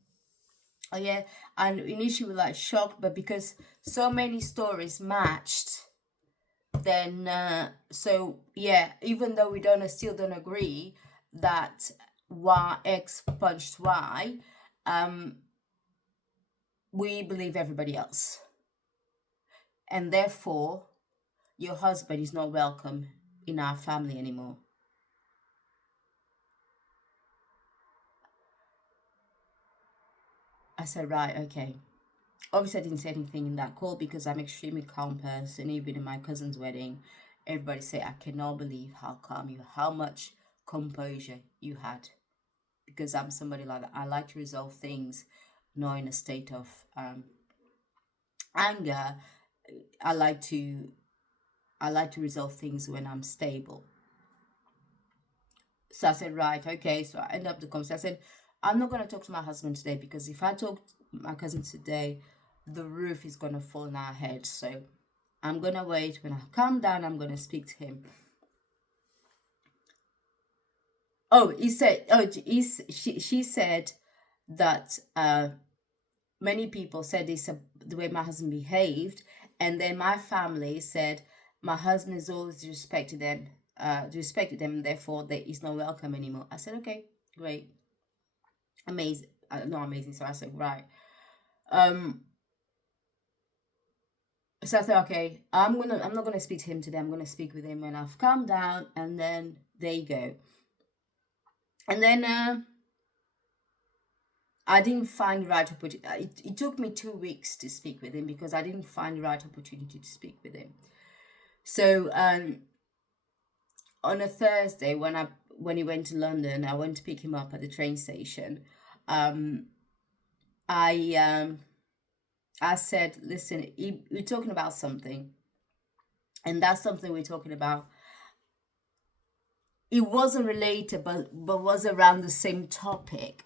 Oh yeah, and initially we were like shocked, but because so many stories matched, then so yeah, even though we still don't agree that Y X punched Y, we believe everybody else. And therefore, your husband is not welcome in our family anymore. I said, right, okay. Obviously, I didn't say anything in that call because I'm extremely calm person. Even in my cousin's wedding, everybody say, I cannot believe how calm you, how much composure you had. Because I'm somebody like that. I like to resolve things, not in a state of anger. I like to resolve things when I'm stable. So I said, right, okay. So I ended up the conversation. I said, I'm not going to talk to my husband today because if I talk to my cousin today, the roof is going to fall on our head. So I'm going to wait. When I calm down, I'm going to speak to him. Oh, he said, she said that many people said this the way my husband behaved. And then my family said, my husband has always respected them, and therefore they is not welcome anymore. I said, okay, great. Amazing. Not amazing. So I said, right. So I thought, okay, I'm not gonna speak to him today. I'm gonna speak with him when I've calmed down, and then there you go. And then I didn't find the right opportunity. It took me 2 weeks to speak with him because I didn't find the right opportunity to speak with him. So on a Thursday when he went to London, I went to pick him up at the train station. I said, listen, we're talking about something, and that's something we're talking about. It wasn't related, but was around the same topic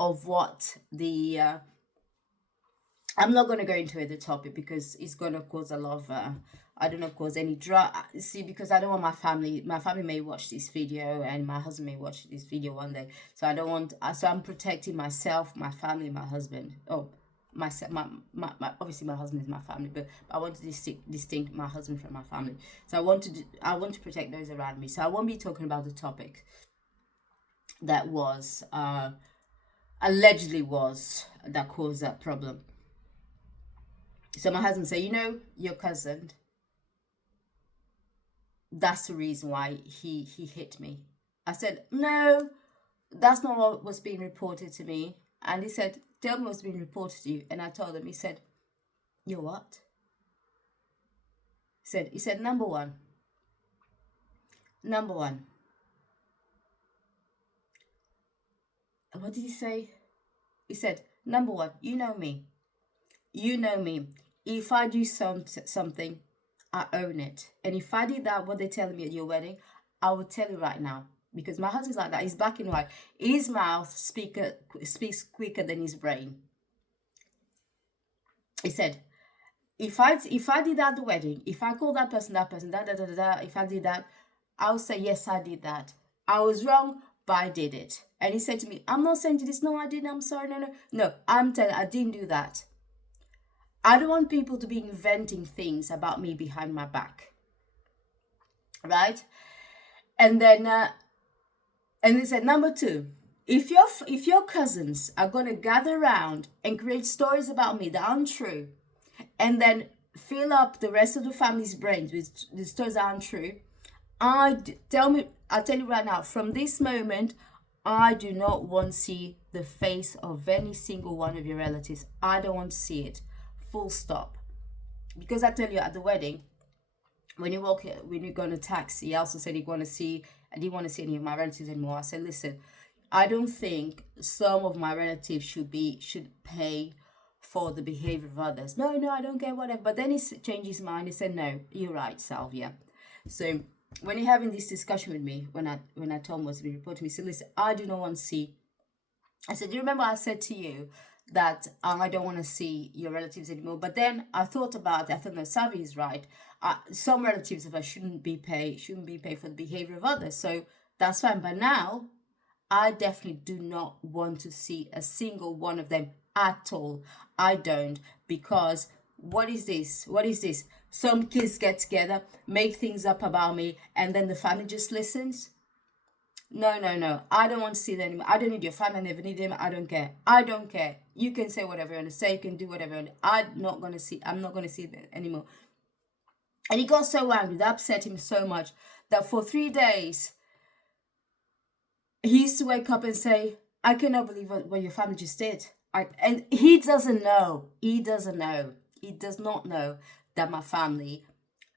of what the. I'm not going to go into the topic because it's going to cause a lot of. I don't know, cause any drama. See, because I don't want my family. My family may watch this video, and my husband may watch this video one day. So I don't want. So I'm protecting myself, my family, my husband. Oh, my obviously my husband is my family, but I want to distinct my husband from my family. So I want to protect those around me. So I won't be talking about the topic that was allegedly was that caused that problem. So my husband said, your cousin, that's the reason why he hit me. I said, no, that's not what was being reported to me. And he said, tell me what's being reported to you. And I told him, he said, you're what? He said, number one. What did he say? He said, number one, you know me. If I do something, I own it. And if I did that, what they're telling me at your wedding, I will tell you right now. Because my husband's like that. He's black and white. His mouth speaks quicker than his brain. He said, if I did that at the wedding, if I called that person, if I did that, I'll say, yes, I did that. I was wrong, but I did it. And he said to me, I'm not saying to this, no, I didn't, I'm sorry, no, I'm telling I didn't do that. I don't want people to be inventing things about me behind my back. Right? And then, and he said, number two, if your cousins are going to gather around and create stories about me that aren't true, and then fill up the rest of the family's brains with the stories that aren't true, I'll tell you right now, from this moment, I do not want to see the face of any single one of your relatives. I don't want to see it. Full stop. Because I tell you, at the wedding, when you go on a taxi, he also said I didn't want to see any of my relatives anymore. I said, listen, I don't think some of my relatives should pay for the behavior of others. No, I don't get whatever. But then he changed his mind. He said, no, you're right, Salvia. So when you're having this discussion with me, when I told him what's been reported to me, he said, listen, I do not want to see. I said, do you remember I said to you that I don't want to see your relatives anymore? But then I thought about it. I thought, no, Salvia is right. Some relatives of us shouldn't be paid for the behavior of others. So that's fine. But now, I definitely do not want to see a single one of them at all. I don't, because what is this? Some kids get together, make things up about me, and then the family just listens? No. I don't want to see them anymore. I don't need your family. I never need them. I don't care. I don't care. You can say whatever you want to say. You can do whatever you want. I'm not going to see them anymore. And he got so angry. That upset him so much that for 3 days, he used to wake up and say, I cannot believe what your family just did. And he doesn't know. He does not know that my family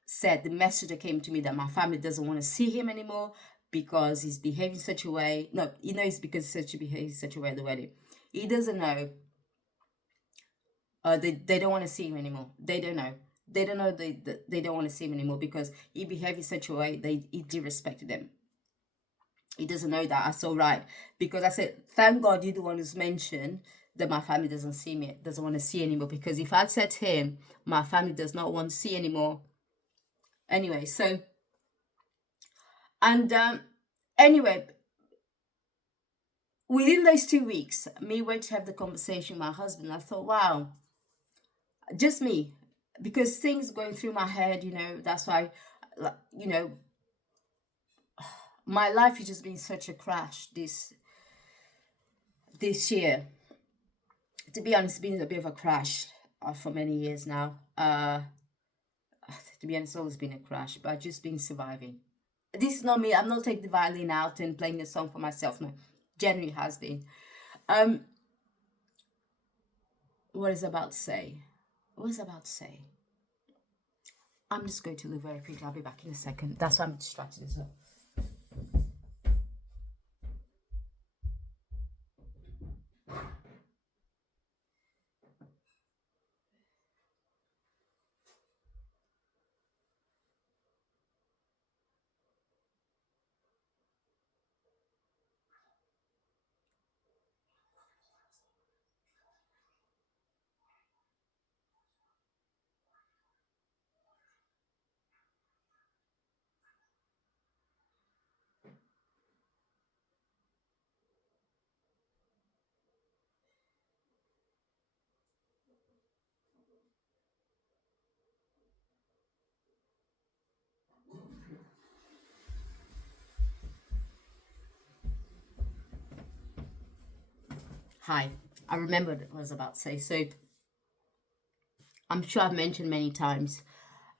said the message that came to me that my family doesn't want to see him anymore because he's behaving such a way. No, he knows because he behaves such a way at the wedding. He doesn't know. They don't want to see him anymore. They don't know. They don't know they don't want to see him anymore because he behaved in such a way he disrespected them. He doesn't know that. I saw right because I said, thank God you're the one who's mentioned that my family doesn't want to see anymore. Because if I'd said to him, my family does not want to see anymore. Anyway, so and anyway, within those 2 weeks, me went to have the conversation with my husband. I thought, wow, just me, because things going through my head, that's why, my life has just been such a crash this year. To be honest, it's been a bit of a crash for many years now. To be honest, it's always been a crash, but I've just been surviving. This is not me. I'm not taking the violin out and playing a song for myself. No, genuinely has been. What was I about to say? I'm just going to look very quickly. I'll be back in a second. That's why I'm distracted as well. Hi, I remembered what I was about to say. So I'm sure I've mentioned many times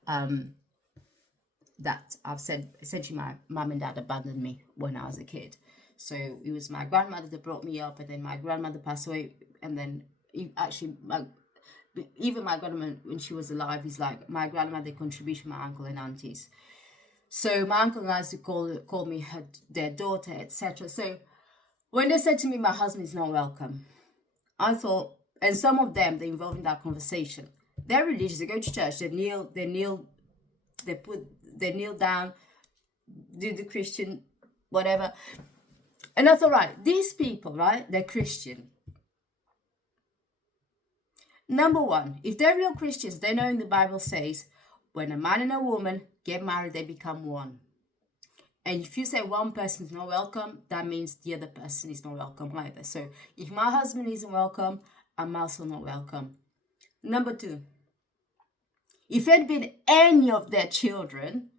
that I've said essentially my mum and dad abandoned me when I was a kid. So it was my grandmother that brought me up, and then my grandmother passed away, and then even my grandmother, when she was alive, is like my grandmother contribution, my uncle and aunties. So my uncle and aunts to call me their daughter, etc. So when they said to me, my husband is not welcome, I thought, and some of them, they're involved in that conversation. They're religious. They go to church. They kneel down, do the Christian, whatever. And I thought, right, these people, right, they're Christian. Number one, if they're real Christians, they know in the Bible says, when a man and a woman get married, they become one. And if you say one person is not welcome, that means the other person is not welcome either. So if my husband isn't welcome, I'm also not welcome. Number two, if it had been any of their children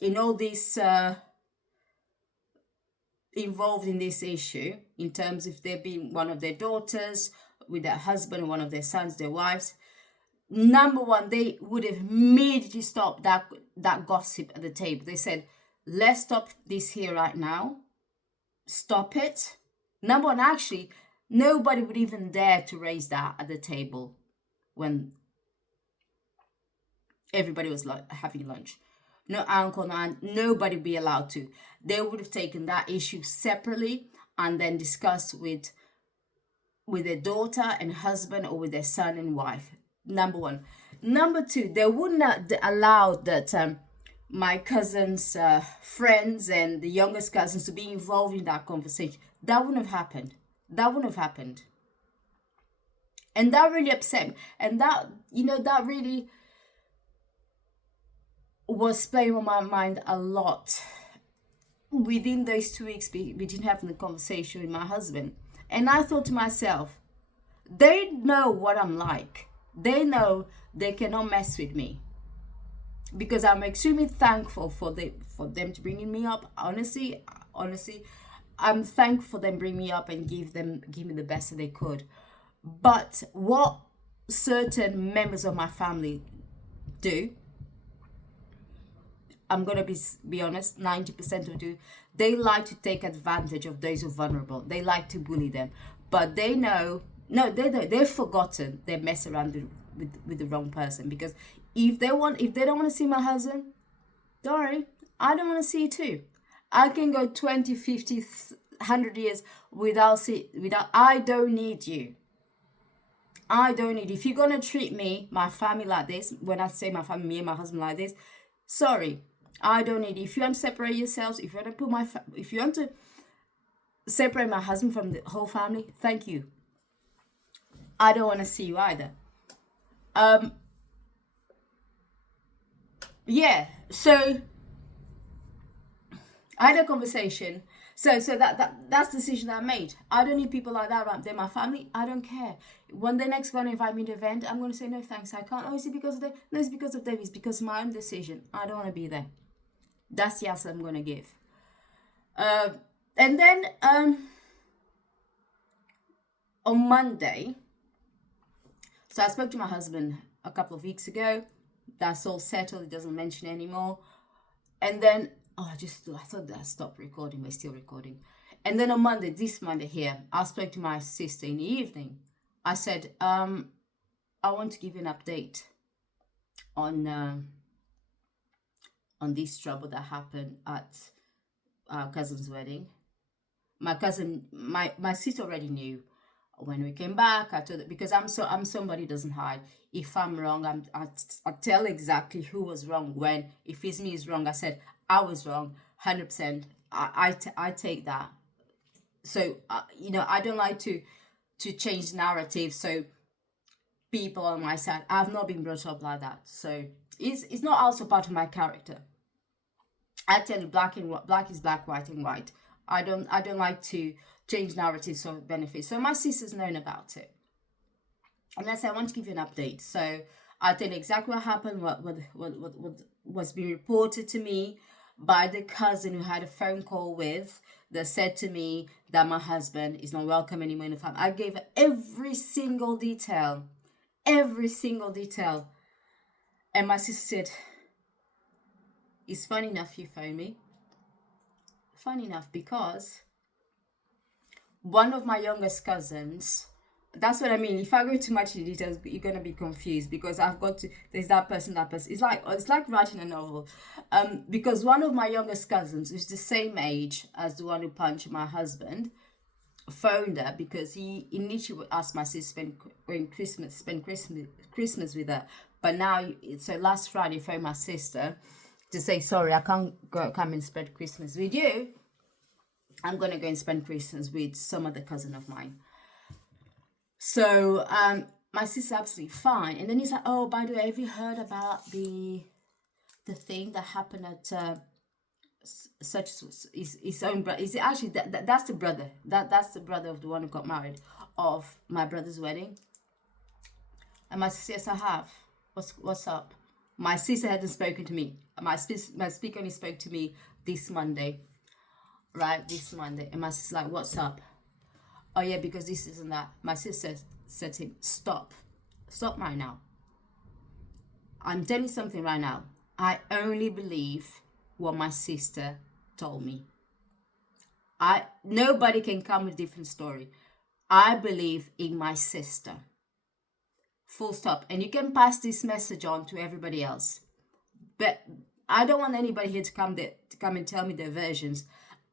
in all this, involved in this issue, in terms if they've been one of their daughters with their husband, one of their sons, their wives, number one, they would have immediately stopped that gossip at the table. They said, let's stop this here right now. Stop it. Number one, actually, nobody would even dare to raise that at the table when everybody was having lunch. No uncle, no aunt, nobody would be allowed to. They would have taken that issue separately and then discussed with their daughter and husband or with their son and wife. Number one. Number two, they would not allow that my cousin's friends and the youngest cousins to be involved in that conversation. That wouldn't have happened. And that really upset me. And that really was playing on my mind a lot within those 2 weeks between having the conversation with my husband. And I thought to myself, they know what I'm like. They know they cannot mess with me. because I'm extremely thankful for them to bringing me up. Honestly, I'm thankful for them bring me up and give me the best that they could. But what certain members of my family do, I'm gonna be honest, 90% of do, they like to take advantage of those who are vulnerable. They like to bully them, but they know, no, they've forgotten they mess around with the wrong person. Because if they don't want to see my husband, don't worry, I don't want to see you too. I can go 20, 50, 100 years without. I don't need you. I don't need. If you're gonna treat me, my family like this, when I say my family, me and my husband like this, sorry, I don't need. If you want to separate yourselves, if you want to if you want to separate my husband from the whole family, thank you. I don't want to see you either. Yeah. So I had a conversation. So that's the decision I made. I don't need people like that around. They're my family. I don't care. When they're next going to invite me to an event, I'm going to say no thanks. I can't. Oh, is it because of no, it's because of David. It's because of my own decision. I don't want to be there. That's the answer I'm going to give. And then on Monday, so I spoke to my husband a couple of weeks ago. That's all settled. He doesn't mention it anymore. And then I thought that I stopped recording, but still recording. And then on Monday, this Monday here, I spoke to my sister in the evening. I said, I want to give you an update on this trouble that happened at our cousin's wedding. My sister already knew. When we came back, I told her, because I'm somebody who doesn't hide. If I'm wrong, I tell exactly who was wrong when. If it's me is wrong, I said I was wrong, 100%. I take that. So I don't like to change narrative. So people on my side, I've not been brought up like that. So it's not also part of my character. I tell you, black is black, white and white. I don't like to change narratives for benefit. So my sister's known about it. And I said, I want to give you an update. So I tell you exactly what happened, what was being reported to me by the cousin who had a phone call with, that said to me that my husband is not welcome anymore in the family. I gave her every single detail. And my sister said, it's funny enough you phone me. Funny enough, because one of my youngest cousins, that's what I mean. If I go too much in details, you're gonna be confused, because there's that person. It's like writing a novel. Because one of my youngest cousins, who's the same age as the one who punched my husband, phoned her because he initially asked my sister to spend Christmas with her. But now, so last Friday, he phoned my sister to say, sorry, I can't come and spend Christmas with you. I'm going to go and spend Christmas with some other cousin of mine. So my sister's absolutely fine. And then he's like, oh, by the way, have you heard about the thing that happened at his own brother? Is it actually that's the brother? That's the brother of the one who got married, of my brother's wedding. And my sister, yes, I have. What's up? My sister hadn't spoken to me. My speaker only spoke to me this Monday. Right, this Monday. And my sister's like, what's up? Oh yeah, because this isn't that. My sister said to him, stop right now. I'm telling you something right now. I only believe what my sister told me. Nobody can come with a different story. I believe in my sister. Full stop. And you can pass this message on to everybody else. But I don't want anybody here to come and tell me their versions.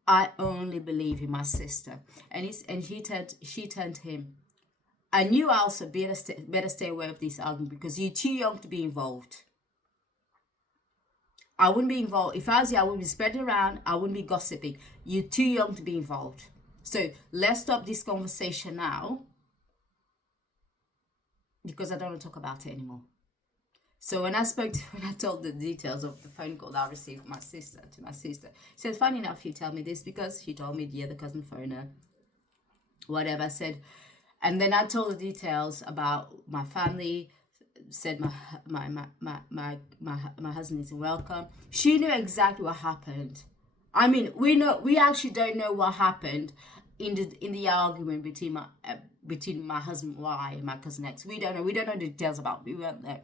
I only believe in my sister. And she turned him. And you also better stay away with this argument, because you're too young to be involved. I wouldn't be involved. If I was you, I wouldn't be spreading around. I wouldn't be gossiping. You're too young to be involved. So let's stop this conversation now, because I don't want to talk about it anymore. So when I told the details of the phone call that I received from my sister, she said, funny enough, you tell me this, because she told me the other cousin phoned her. Whatever, I said. And then I told the details about my family, said my husband isn't welcome. She knew exactly what happened. I mean, we actually don't know what happened in the argument between my husband Y and my cousin X. We don't know. We don't know the details about it. We weren't there.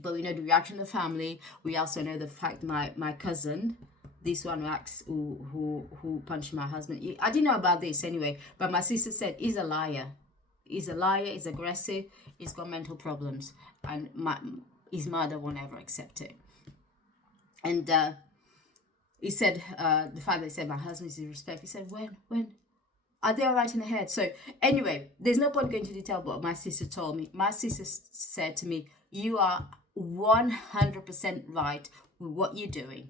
But we know the reaction of the family. We also know the fact my cousin, this one who punched my husband. I didn't know about this anyway, but my sister said he's a liar. He's a liar. He's aggressive. He's got mental problems, and his mother won't ever accept it. And he said the fact that he said my husband is disrespectful. He said when are they all right in the head? So anyway, there's no point going into detail. But my sister told me. My sister said to me, "You are 100% right with what you're doing.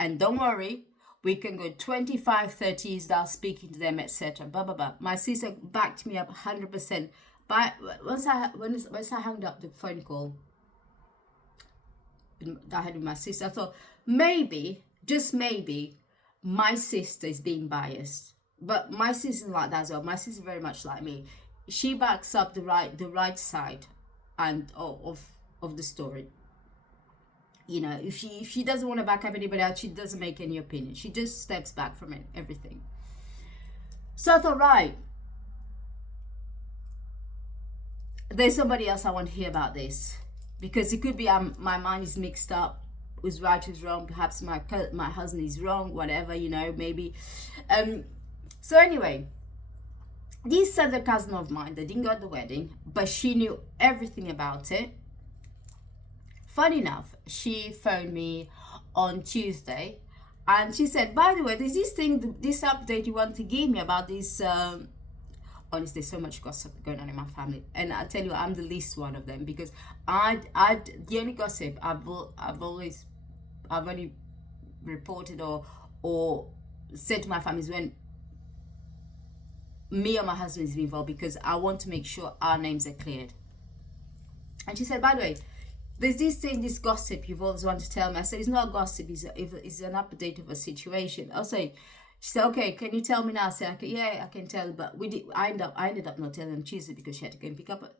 And don't worry, we can go 25, 30 years without speaking to them, etc. Blah, blah, blah." My sister backed me up 100%. But once I hung up the phone call that I had with my sister, I thought maybe, just maybe, my sister is being biased. But my sister's like that as well. My sister very much like me. She backs up the right side and of the story. You know, if she doesn't want to back up anybody else, she doesn't make any opinion. She just steps back from it, everything. So I thought, right, there's somebody else I want to hear about this, because it could be my mind is mixed up, who's right, who's wrong. Perhaps my husband is wrong, whatever, you know, maybe. So anyway, this other cousin of mine, they didn't go to the wedding, but she knew everything about it. Funny enough, she phoned me on Tuesday, and she said, "By the way, there's this thing, this update you want to give me about this." Honestly, so much gossip going on in my family, and I tell you, I'm the least one of them, because the only gossip I've only reported or said to my family is when me or my husband is involved, because I want to make sure our names are cleared. And she said, "By the way, there's this thing, this gossip you've always wanted to tell me." I said, "It's not gossip, it's an update of a situation." I'll say, she said, "Okay, can you tell me now?" I said, "Okay, yeah, I can tell." But I ended up not telling them Tuesday, because she had to go and pick up a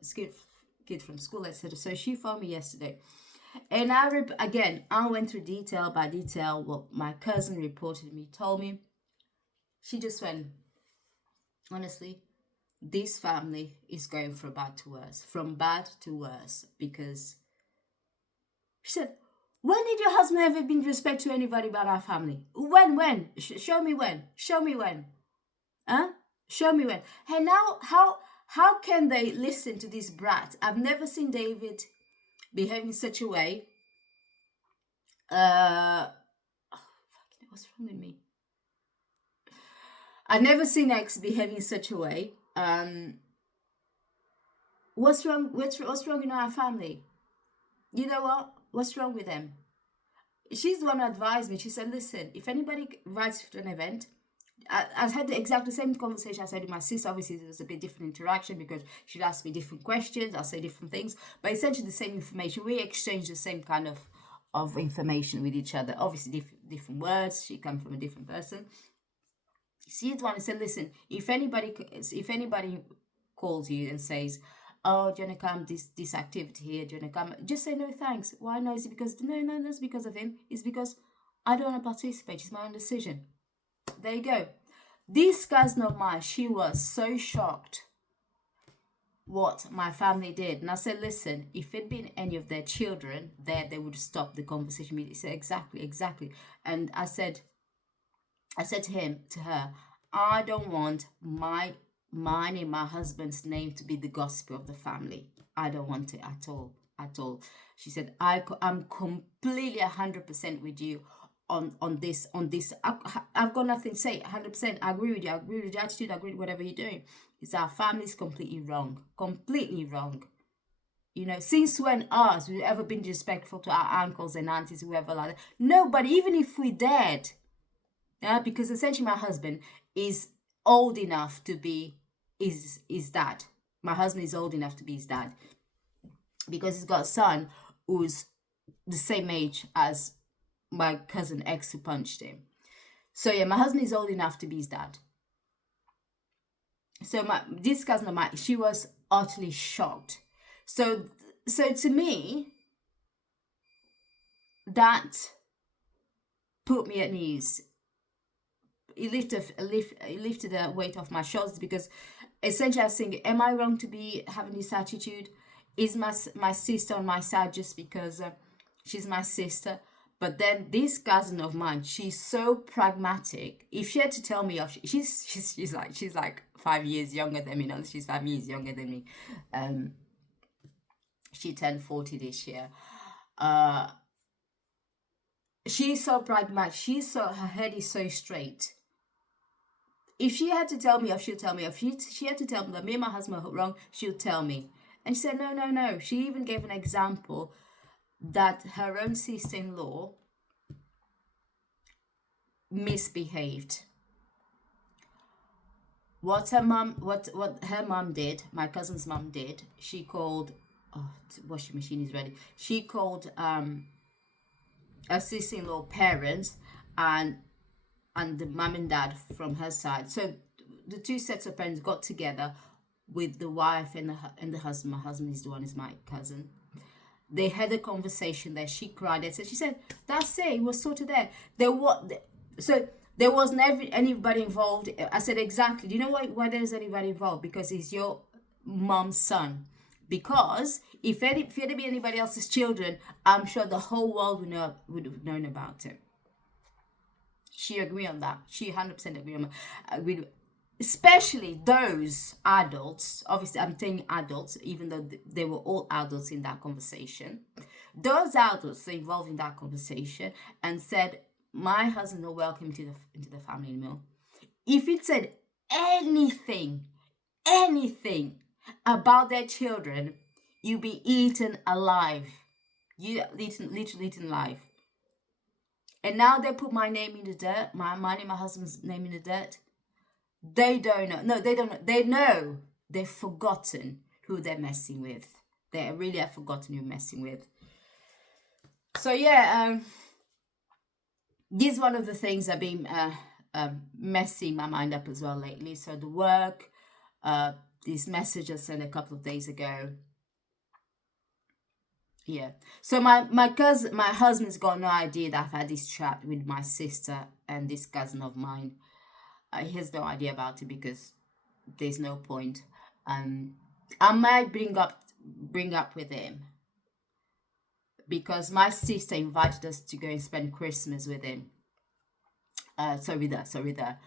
kid from school, etc. So she phoned me yesterday. And I went through detail by detail what my cousin reported me, told me. She just went, "Honestly, this family is going from bad to worse, because," she said, "When did your husband ever been respect to anybody about our family? When? Show me when. Show me when. Huh? Show me when." And now, how can they listen to this brat? I've never seen David behave in such a way. What's wrong with me? I've never seen X behave in such a way. What's wrong? What's wrong in our family? You know what? What's wrong with them? She's the one who advised me. She said, "Listen, if anybody writes to an event," I had exactly the same conversation I said with my sister. Obviously, there was a bit different interaction, because she'd ask me different questions, I'll say different things, but essentially the same information. We exchange the same kind of information with each other. Obviously, different words. She comes from a different person. She's the one who said, "Listen, if anybody calls you and says, 'Oh, do you want to come this activity here? Do you want to come?' Just say no thanks." Why no? Is it because no, that's because of him. It's because I don't want to participate. It's my own decision. There you go. This cousin of mine, she was so shocked what my family did. And I said, "Listen, if it'd been any of their children there, they would stop the conversation." He said, exactly. And I said to her, "I don't want mine and my husband's name to be the gossip of the family. I don't want it at all. She said, "I'm completely 100% with you on this. I've got nothing to say. 100%. I agree with you. I agree with your attitude. I agree with whatever you're doing. It's our family's completely wrong. Completely wrong. You know, since when we've ever been disrespectful to our uncles and aunties, whoever like that? Nobody, even if we dared." Because essentially my husband is old enough to be his dad. My husband is old enough to be his dad, because he's got a son who's the same age as my cousin X who punched him. So yeah, my husband is old enough to be his dad. So this cousin of mine, she was utterly shocked. So So to me, that put me at ease. It lifted the weight off my shoulders, because essentially I was thinking, am I wrong to be having this attitude? Is my sister on my side just because she's my sister? But then this cousin of mine, she's so pragmatic. If she had to tell me off, she's like 5 years younger than me. No, she's 5 years younger than me. She turned 40 this year. She's so pragmatic. Her head is so straight. If she had to tell me off, she'll tell me off. She had to tell me that me and my husband are wrong, she'll tell me. And she said, no. She even gave an example that her own sister-in-law misbehaved. What her mom did, my cousin's mom did, she called, the washing machine is ready. She called her sister-in-law parents and the mom and dad from her side. So the two sets of parents got together with the wife and the husband. My husband is my cousin. They had a conversation there. She cried and she said, that's it was sorted there. So there wasn't anybody involved. I said, exactly. Do you know why there's anybody involved? Because he's your mom's son. Because if it had been anybody else's children, I'm sure the whole world would have known about it. She agreed on that. She 100% agreed on that. Especially those adults. Obviously, I'm saying adults, even though they were all adults in that conversation. Those adults were involved in that conversation and said, my husband will welcome into the family meal. If it said anything about their children, you'd be eaten alive. Literally eaten alive. And now they put my name in the dirt, my husband's name in the dirt. They don't know. No, they don't know. They know. They've forgotten who they're messing with. They really have forgotten who they're messing with. So yeah, this is one of the things that have been messing my mind up as well lately. So the work, this message I sent a couple of days ago. Yeah. So my husband's got no idea that I've had this chat with my sister and this cousin of mine. He has no idea about it because there's no point. I might bring up with him because my sister invited us to go and spend Christmas with him. With her.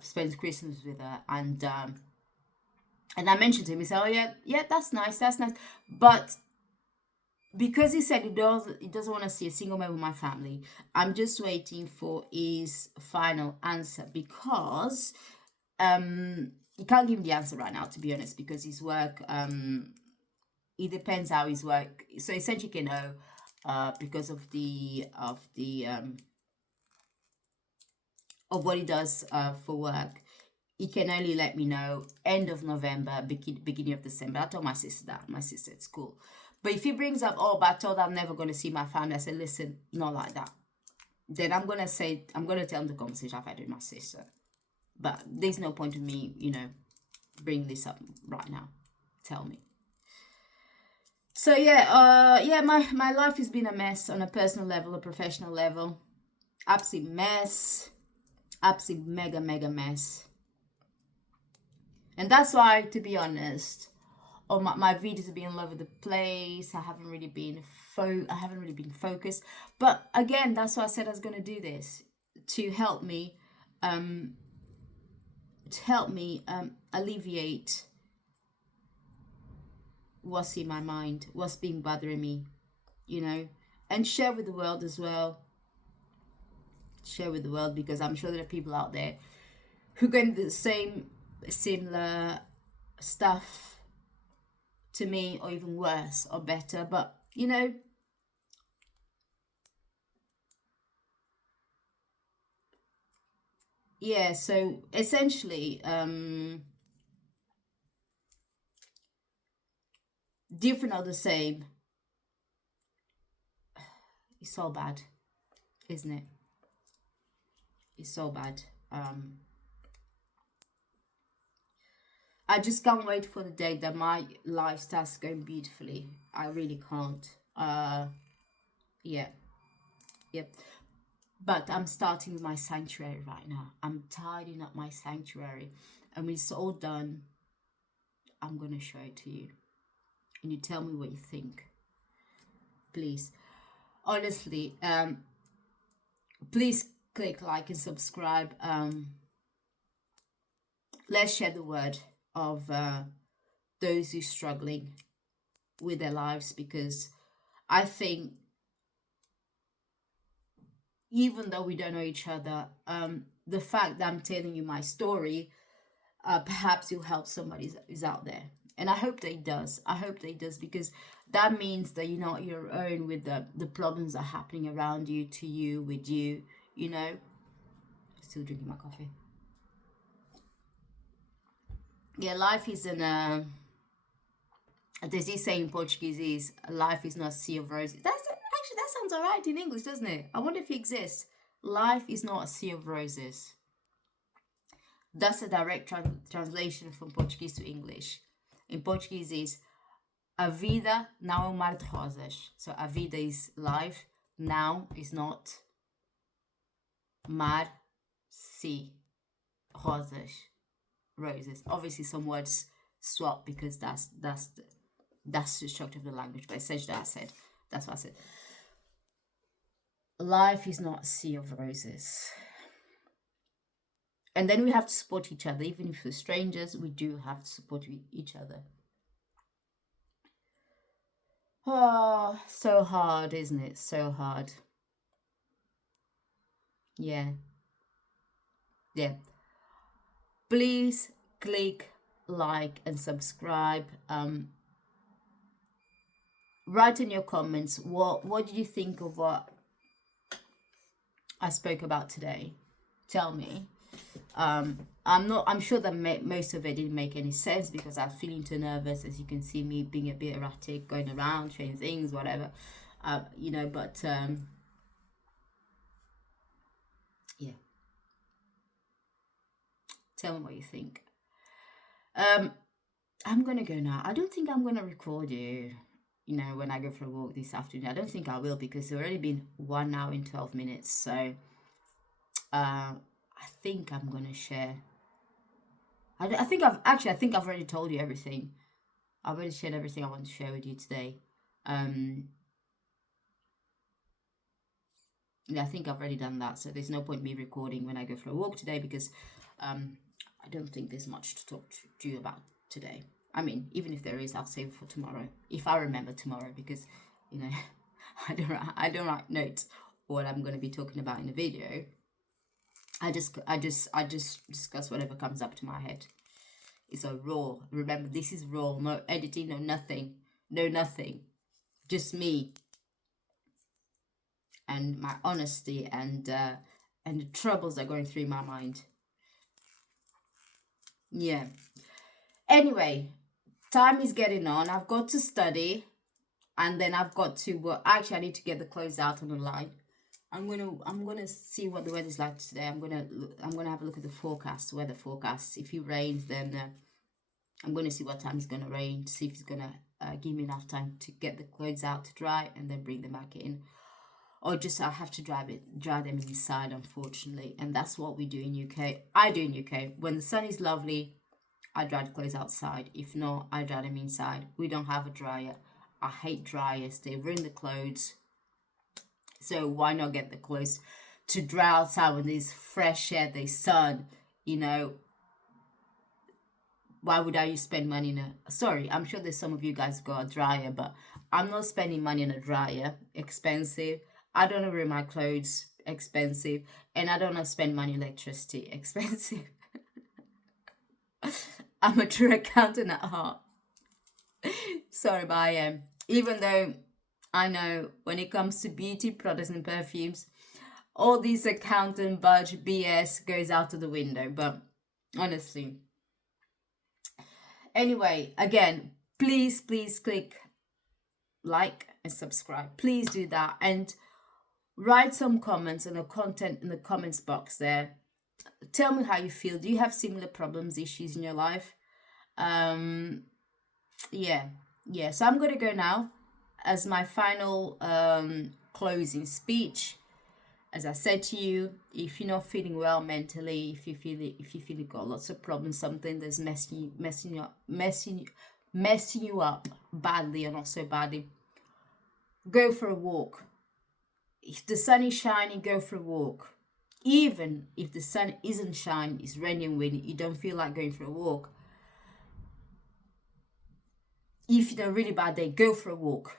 Spend Christmas with her, and I mentioned to him. He said, "Oh yeah, that's nice, but." Because he said he doesn't want to see a single member of my family, I'm just waiting for his final answer, because he can't give me the answer right now, to be honest, because his work, it depends how his work. So essentially, you know, because of what he does for work, he can only let me know end of November, beginning of December. I told my sister that. My sister at school. But if he brings up, but I told her I'm never going to see my family, I said, listen, not like that. Then I'm going to tell him the conversation I've had with my sister. But there's no point in me, bringing this up right now. Tell me. So my life has been a mess on a personal level, a professional level. Absolute mess. Absolute mega mess. And that's why, to be honest, my videos have been all over the place. I haven't really been focused. But again, that's why I said I was going to do this, to help me alleviate what's in my mind, what's been bothering me, and share with the world as well. Share with the world, because I'm sure there are people out there who go into the similar stuff to me, or even worse or better. But yeah, so essentially different or the same. It's so bad, isn't it? It's so bad. I just can't wait for the day that my life starts going beautifully. I really can't. Yeah, yeah. But I'm starting with my sanctuary right now. I'm tidying up my sanctuary. And when it's all done, I'm going to show it to you. And you tell me what you think. Please. Honestly, please click like and subscribe. Let's share the word of those who are struggling with their lives, because I think even though we don't know each other, the fact that I'm telling you my story, perhaps it'll help somebody who's out there. And I hope that it does. I hope that it does, because that means that you're not your own with the problems that are happening around you, to you, with you, you know. Still drinking my coffee. Yeah, life is there's this saying in Portuguese is, life is not a sea of roses. Actually, that sounds alright in English, doesn't it? I wonder if it exists. Life is not a sea of roses. That's a direct translation from Portuguese to English. In Portuguese is, a vida não é um mar de rosas. So a vida is life. Now is not mar, sea, rosas, roses. Obviously, some words swap because that's the structure of the language. But essentially, that's what I said. Life is not a sea of roses. And then we have to support each other. Even if we're strangers, we do have to support each other. Oh, so hard, isn't it? So hard. Yeah. Yeah. Please click like and subscribe. Write in your comments what did you think of what I spoke about today. Tell me. I'm sure that most of it didn't make any sense because I was feeling too nervous, as you can see me being a bit erratic, going around, trying things, whatever. You know, but yeah. Tell me what you think. I'm gonna go now. I don't think I'm gonna record you, you know, when I go for a walk this afternoon. I don't think I will, because it's already been 1 hour and 12 minutes. So I think I'm gonna share. I think I've already told you everything. I've already shared everything I want to share with you today. Yeah, I think I've already done that. So there's no point me recording when I go for a walk today, because I don't think there's much to talk to you about today. I mean, even if there is, I'll save it for tomorrow, if I remember tomorrow, because, you know, I don't write notes what I'm going to be talking about in the video. I just discuss whatever comes up to my head. It's a raw. Remember, this is raw. No editing, no nothing. No nothing. Just me. And my honesty and the troubles that are going through my mind. Yeah. Anyway, time is getting on. I've got to study, and then I've got to work. Actually, I need to get the clothes out on the line. I'm gonna see what the weather's like today. I'm gonna have a look at the forecast, weather forecast. If it rains, then I'm gonna see what time it's gonna rain. See if it's gonna give me enough time to get the clothes out to dry and then bring them back in, or just I have to dry them inside, unfortunately. And that's what we do in UK. I do in UK. When the sun is lovely, I dry the clothes outside. If not, I dry them inside. We don't have a dryer. I hate dryers. They ruin the clothes. So why not get the clothes to dry outside when there's fresh air, there's sun, you know? Why would I spend money in a... Sorry, I'm sure there's some of you guys got a dryer, but I'm not spending money on a dryer. Expensive. I don't want to ruin my clothes. Expensive. And I don't want to spend money on electricity. Expensive. I'm a true accountant at heart. Sorry, but I am. Even though I know when it comes to beauty products and perfumes, all these accountant budget BS goes out of the window. But honestly. Anyway, again, please click like and subscribe. Please do that. And write some comments on the content in the comments box there. Tell me how you feel. Do you have similar problems, issues in your life? Yeah, so I'm gonna go now as my final closing speech. As I said to you, if you're not feeling well mentally, if you feel you got lots of problems, something that's messing you up badly or not so badly, go for a walk. If the sun is shining, go for a walk. Even if the sun isn't shining, it's raining, windy, you don't feel like going for a walk. If you're in a really bad day, go for a walk.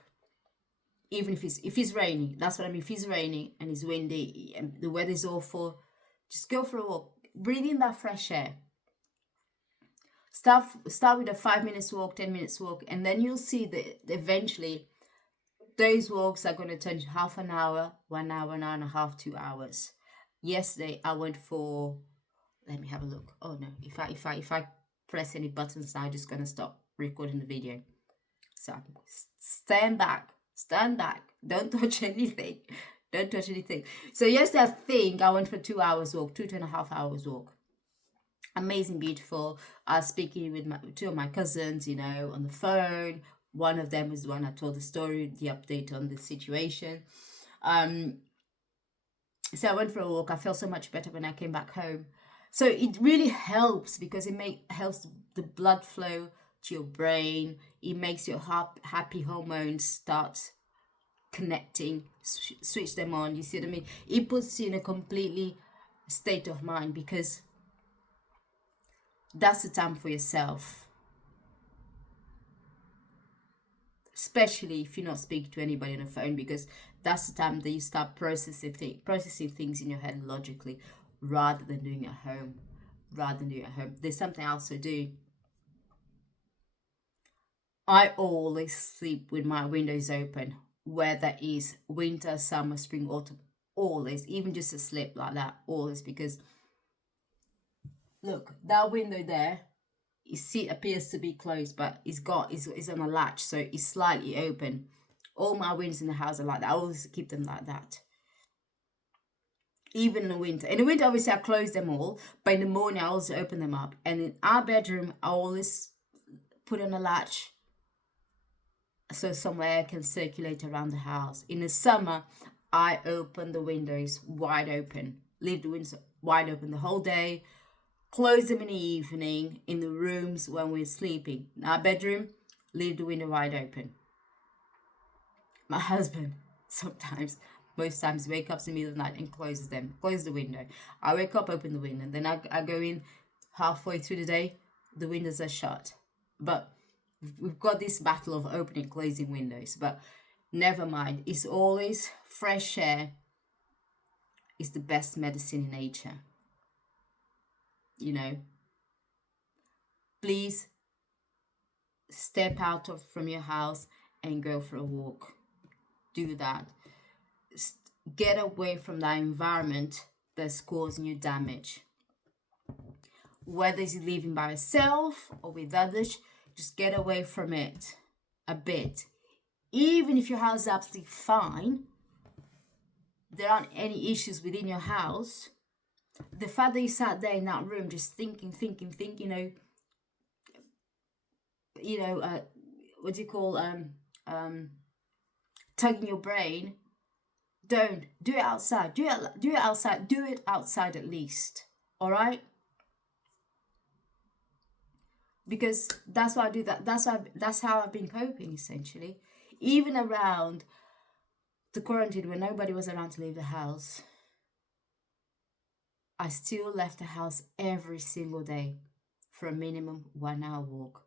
Even if it's raining, that's what I mean. If it's raining and it's windy and the weather's awful, just go for a walk. Breathe in that fresh air. Start with a 5 minutes walk, 10 minutes walk, and then you'll see that eventually those walks are going to turn to half an hour, 1 hour, an hour and a half, 2 hours. Yesterday I went for, let me have a look. Oh no, if I press any buttons now, I'm just going to stop recording the video. So stand back, don't touch anything. So yesterday I think I went for 2 hours walk, 2.5 hours walk. Amazing, beautiful. I was speaking with two of my cousins, on the phone. One of them was the one I told the story, the update on the situation. So I went for a walk. I felt so much better when I came back home. So it really helps because it helps the blood flow to your brain. It makes your happy hormones start connecting, switch them on. You see what I mean? It puts you in a completely state of mind because that's the time for yourself. Especially if you're not speaking to anybody on the phone, because that's the time that you start processing things in your head logically rather than doing it at home. There's something I also do. I always sleep with my windows open, whether it's winter, summer, spring, autumn, always, even just a slip like that, always, because look, that window there, it appears to be closed, but it's on a latch, so it's slightly open. All my windows in the house are like that. I always keep them like that. Even in the winter. In the winter, obviously, I close them all, but in the morning, I also open them up. And in our bedroom, I always put on a latch so some air can circulate around the house. In the summer, I open the windows wide open, leave the windows wide open the whole day, close them in the evening in the rooms when we're sleeping. In our bedroom, leave the window wide open. My husband most times wake up in the middle of the night and close the window. I wake up, open the window, and then I go in halfway through the day, the windows are shut. But we've got this battle of opening, closing windows, but never mind. It's always fresh air is the best medicine in nature. Please step out from your house and go for a walk. Do that. Get away from that environment that's causing you damage. Whether it's living by yourself or with others, just get away from it a bit. Even if your house is absolutely fine, there aren't any issues within your house. The fact that you sat there in that room just thinking, what do you call, tugging your brain, don't do it outside. Do it outside at least. All right? Because that's why I do that. That's how I've been coping, essentially. Even around the quarantine, when nobody was around to leave the house, I still left the house every single day for a minimum 1 hour walk.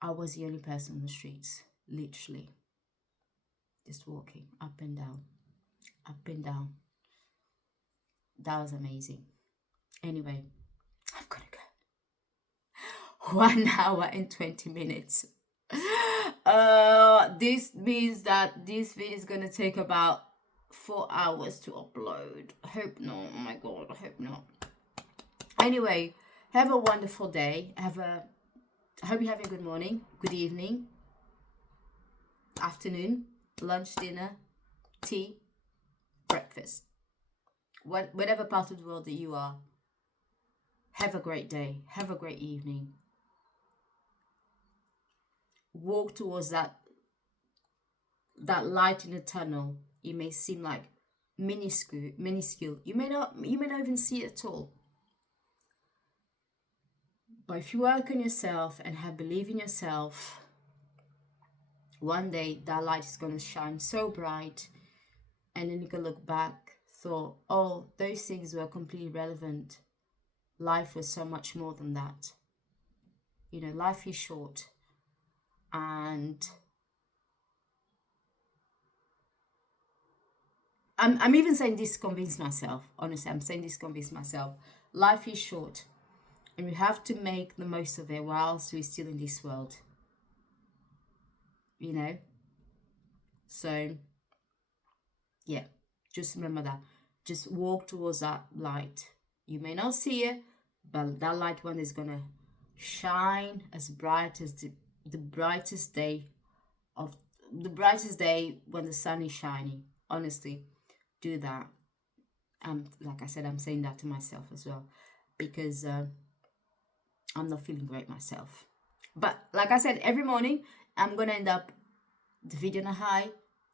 I was the only person on the streets, literally. Just walking up and down. That was amazing. Anyway, I've got to go. 1 hour and 20 minutes. This means that this video is going to take about 4 hours to upload. I hope not. Oh my god, I hope not. Anyway, have a wonderful day. I hope you're having a good morning, good evening, afternoon, lunch, dinner, tea, breakfast. Whatever part of the world that you are, Have a great day. Have a great evening. Walk towards that light in the tunnel. It may seem like minuscule. You may not even see it at all. But if you work on yourself and have belief in yourself, one day that light is going to shine so bright, and then you can look back, thought, oh, those things were completely relevant. Life was so much more than that. You know, life is short. And I'm even saying this to convince myself. Honestly, I'm saying this to convince myself. Life is short. And we have to make the most of it whilst we're still in this world. You know? So, yeah. Just remember that. Just walk towards that light. You may not see it, but that light one is going to shine as bright as the brightest day when the sun is shining. Honestly, do that. Like I said, I'm saying that to myself as well, because I'm not feeling great myself. But like I said, every morning I'm gonna end up the video on a high.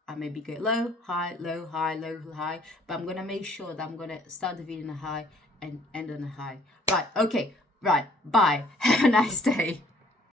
I maybe go low, high, low, high, low, high, but I'm gonna make sure that I'm gonna start the video on a high and end on a high. Right, okay, right, bye. Have a nice day.